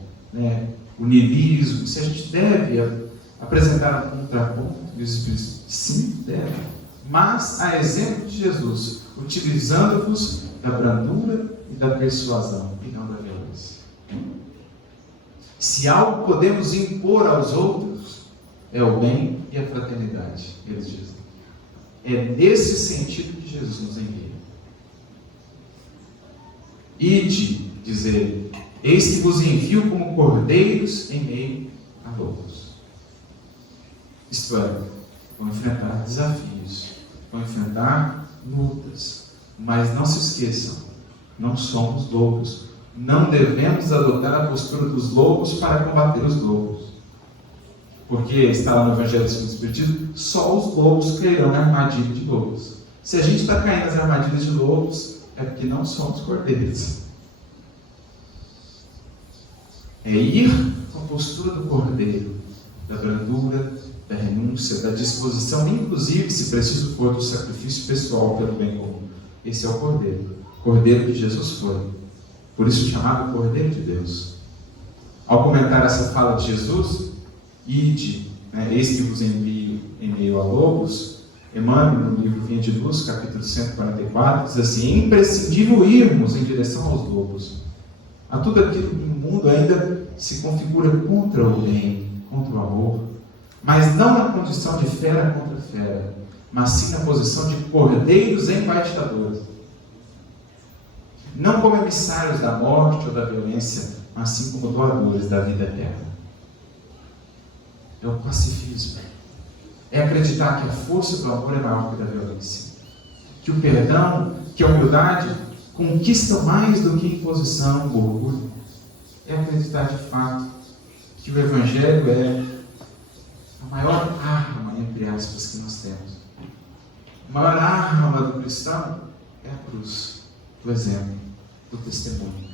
o niilismo, se a gente deve apresentar um contraponto, e os Espíritos, sim, deve. Mas a exemplo de Jesus, utilizando-vos da brandura e da persuasão, e não da violência. Se algo podemos impor aos outros, é o bem e a fraternidade, eles dizem. É nesse sentido que Jesus nos envia. Ide, diz ele, eis que vos envio como cordeiros em meio a lobos. Isto é, vão enfrentar desafios, vão enfrentar lutas, mas não se esqueçam, não somos lobos, não devemos adotar a postura dos lobos para combater os lobos, porque está lá no Evangelho segundo o Espiritismo, só os lobos cairão na armadilha de lobos. Se a gente está caindo nas armadilhas de lobos, é porque não somos cordeiros. É ir com a postura do cordeiro, da brandura, da renúncia, da disposição, inclusive, se preciso for, do sacrifício pessoal pelo bem comum. Esse é o Cordeiro que Jesus foi. Por isso chamado Cordeiro de Deus. Ao comentar essa fala de Jesus, ide, eis que vos envio em meio a lobos, Emmanuel, no livro Vinha de Luz, capítulo 144, diz assim: é imprescindível irmos em direção aos lobos. A tudo aquilo que no mundo ainda se configura contra o bem, contra o amor, mas não na condição de fera contra fera, mas sim na posição de cordeiros embaixadores. Não como emissários da morte ou da violência, mas sim como doadores da vida eterna. É o pacifismo. É acreditar que a força do amor é maior que a da violência. Que o perdão, que a humildade conquistam mais do que imposição ou orgulho. É acreditar de fato que o Evangelho é a maior arma, entre aspas, que nós temos. A maior arma do cristão é a cruz, do exemplo, do testemunho.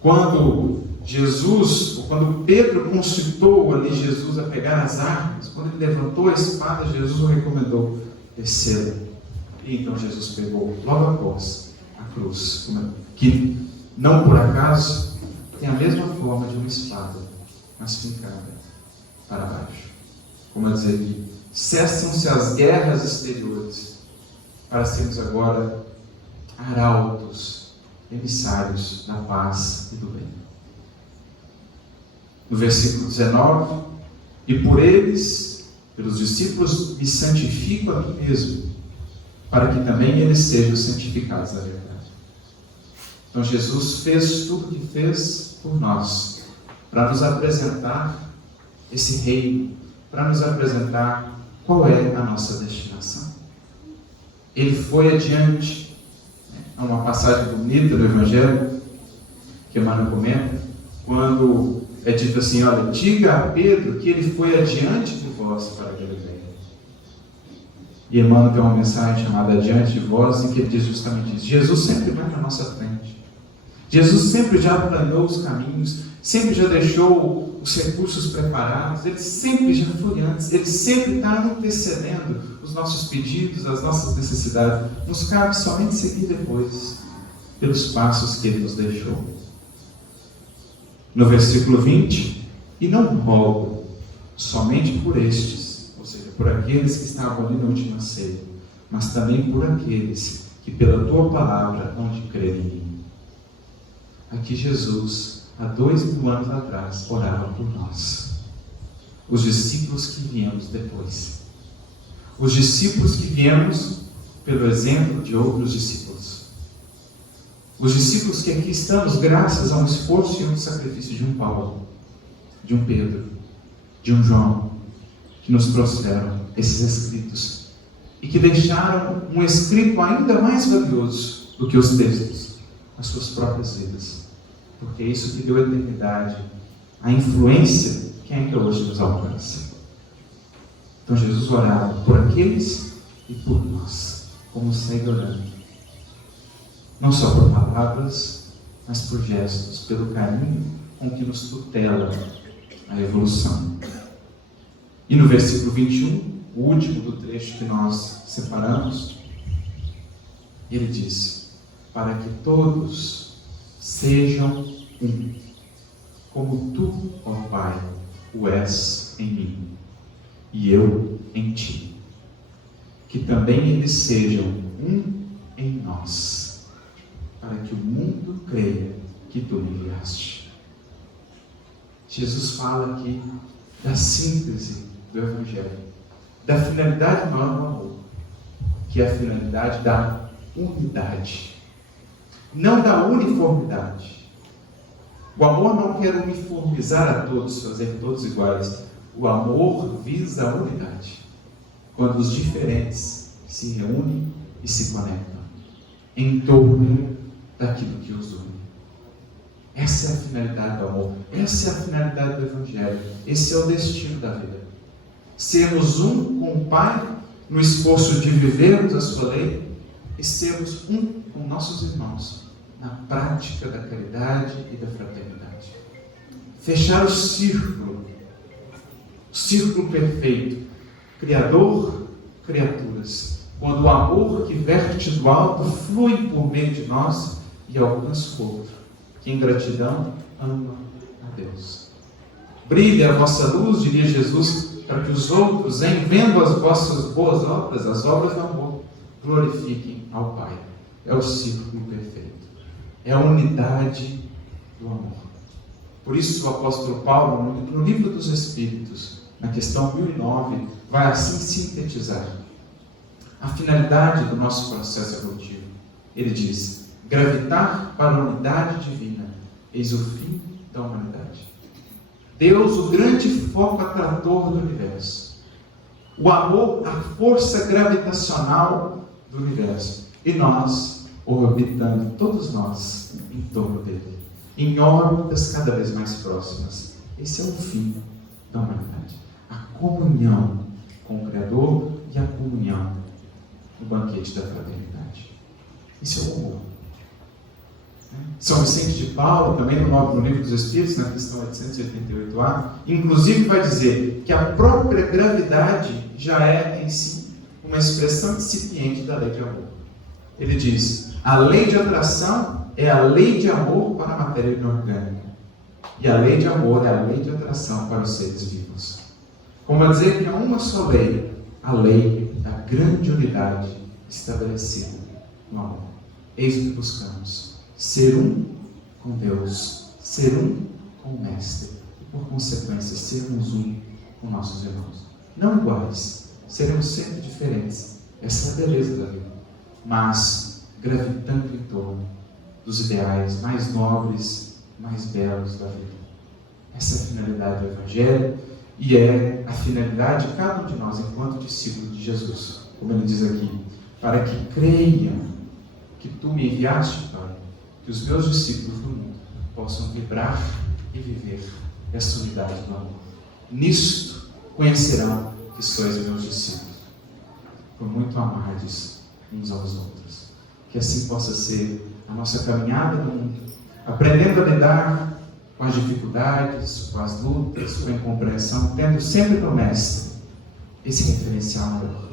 Quando Jesus, ou quando Pedro concitou ali Jesus a pegar as armas, quando ele levantou a espada, Jesus o recomendou: descê-la. E então Jesus pegou logo após a cruz, que não por acaso tem a mesma forma de uma espada, mas fincada para baixo. Como eu dizer aqui, cessam-se as guerras exteriores para sermos agora arautos, emissários da paz e do bem. No versículo 19, e por eles, pelos discípulos, me santifico a mim mesmo, para que também eles sejam santificados na verdade. Então Jesus fez tudo o que fez por nós, para nos apresentar esse reino, para nos apresentar qual é a nossa destinação. Ele foi adiante. Há uma passagem bonita do Evangelho, que Emmanuel comenta, quando é dito assim: olha, diga a Pedro que ele foi adiante de vós para a Galileia. E Emmanuel tem uma mensagem chamada Adiante de Vós, em que ele diz justamente isso. Jesus sempre vai na nossa frente. Jesus sempre já planeou os caminhos, sempre já deixou os recursos preparados, ele sempre já foi antes, ele sempre está antecedendo os nossos pedidos, as nossas necessidades. Nos cabe somente seguir depois, pelos passos que ele nos deixou. No versículo 20, e não rogo somente por estes, ou seja, por aqueles que estavam ali na última ceia, mas também por aqueles que pela tua palavra hão de crer em mim. Aqui Jesus, há 2000 anos atrás, orava por nós, os discípulos que viemos depois, os discípulos que viemos pelo exemplo de outros discípulos, os discípulos que aqui estamos graças a um esforço e um sacrifício de um Paulo, de um Pedro, de um João, que nos trouxeram esses escritos e que deixaram um escrito ainda mais valioso do que os textos, as suas próprias vidas, porque é isso que deu a eternidade, a influência que ainda hoje nos alcança. Então Jesus orava por aqueles e por nós, como segue orando, não só por palavras, mas por gestos, pelo carinho com que nos tutela a evolução. E no versículo 21, o último do trecho que nós separamos, ele diz: para que todos sejam um, como tu, ó Pai, o és em mim, e eu em ti. Que também eles sejam um em nós, para que o mundo creia que tu me enviaste. Jesus fala aqui da síntese do Evangelho, da finalidade maior do amor, que é a finalidade da unidade, não da uniformidade. O amor não quer uniformizar a todos, fazer todos iguais. O amor visa a unidade, quando os diferentes se reúnem e se conectam em torno daquilo que os une. Essa é a finalidade do amor, essa é a finalidade do Evangelho, esse é o destino da vida. Sermos um com o Pai no esforço de vivermos a sua lei e sermos um com nossos irmãos na prática da caridade e da fraternidade. Fechar o círculo perfeito, Criador, criaturas, quando o amor que verte do alto flui por meio de nós e alcança o outro, que em gratidão ama a Deus. Brilhe a vossa luz, diria Jesus, para que os outros, em vendo as vossas boas obras, as obras do amor, glorifiquem ao Pai. É o círculo perfeito. É a unidade do amor. Por isso o apóstolo Paulo, no livro dos Espíritos, na questão 1009, vai assim sintetizar a finalidade do nosso processo evolutivo. Ele diz: gravitar para a unidade divina, eis o fim da humanidade. Deus, o grande foco atrator do universo. O amor, a força gravitacional do universo. E nós, orbitando, todos nós, em torno dele, em órbitas cada vez mais próximas. Esse é o fim da humanidade. A comunhão com o Criador e a comunhão no banquete da fraternidade. Esse é o amor. São Vicente de Paulo, também no livro dos Espíritos, na questão 888a, inclusive vai dizer que a própria gravidade já é em si uma expressão incipiente da lei de amor. Ele diz: a lei de atração é a lei de amor para a matéria inorgânica, e a lei de amor é a lei de atração para os seres vivos. Como a dizer que há uma só lei, a lei da grande unidade estabelecida no amor. Eis o que buscamos: ser um com Deus, ser um com o Mestre, e por consequência sermos um com nossos irmãos. Não iguais, seremos sempre diferentes, essa é a beleza da vida, mas gravitando em torno dos ideais mais nobres, mais belos da vida. Essa é a finalidade do Evangelho e é a finalidade de cada um de nós enquanto discípulos de Jesus, como ele diz aqui: para que creiam que tu me enviaste, Pai, que os meus discípulos do mundo possam vibrar e viver esta unidade do amor. Nisto conhecerão que sois meus discípulos, por muito amardes uns aos outros. Que assim possa ser a nossa caminhada no mundo, aprendendo a lidar com as dificuldades, com as lutas, com a incompreensão, tendo sempre no Mestre esse referencial maior.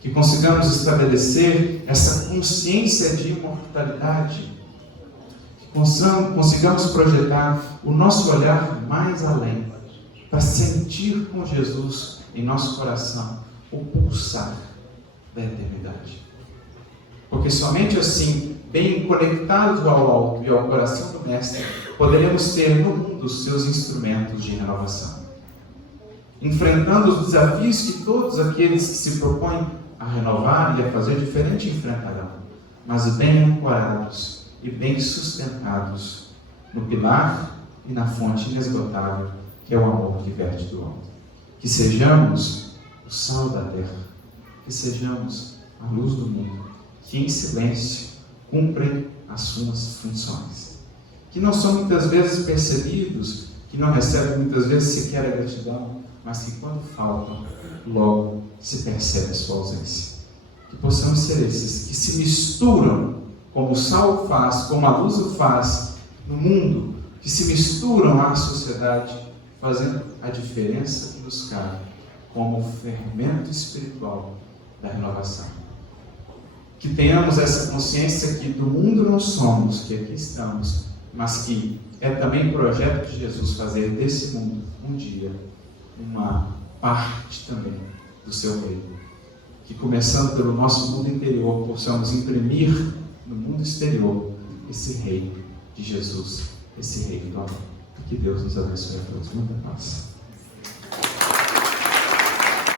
Que consigamos estabelecer essa consciência de imortalidade, que consigamos projetar o nosso olhar mais além, para sentir com Jesus em nosso coração o pulsar da eternidade. Porque somente assim, bem conectados ao alto e ao coração do Mestre, poderemos ter no mundo os seus instrumentos de renovação. Enfrentando os desafios que todos aqueles que se propõem a renovar e a fazer diferente enfrentarão, mas bem ancorados e bem sustentados no pilar e na fonte inesgotável, que é o amor que verte do alto. Que sejamos o sal da terra, que sejamos a luz do mundo, que em silêncio cumprem as suas funções, que não são muitas vezes percebidos, que não recebem muitas vezes sequer a gratidão, mas que quando faltam, logo se percebe a sua ausência. Que possamos ser esses que se misturam, como o sal faz, como a luz o faz no mundo, que se misturam à sociedade, fazendo a diferença que nos cabe, como o fermento espiritual da renovação. Que tenhamos essa consciência que do mundo não somos, que aqui estamos, mas que é também projeto de Jesus fazer desse mundo um dia uma parte também do seu reino. Que começando pelo nosso mundo interior, possamos imprimir no mundo exterior esse reino de Jesus, esse reino do amor. Que Deus nos abençoe a todos. Muita paz.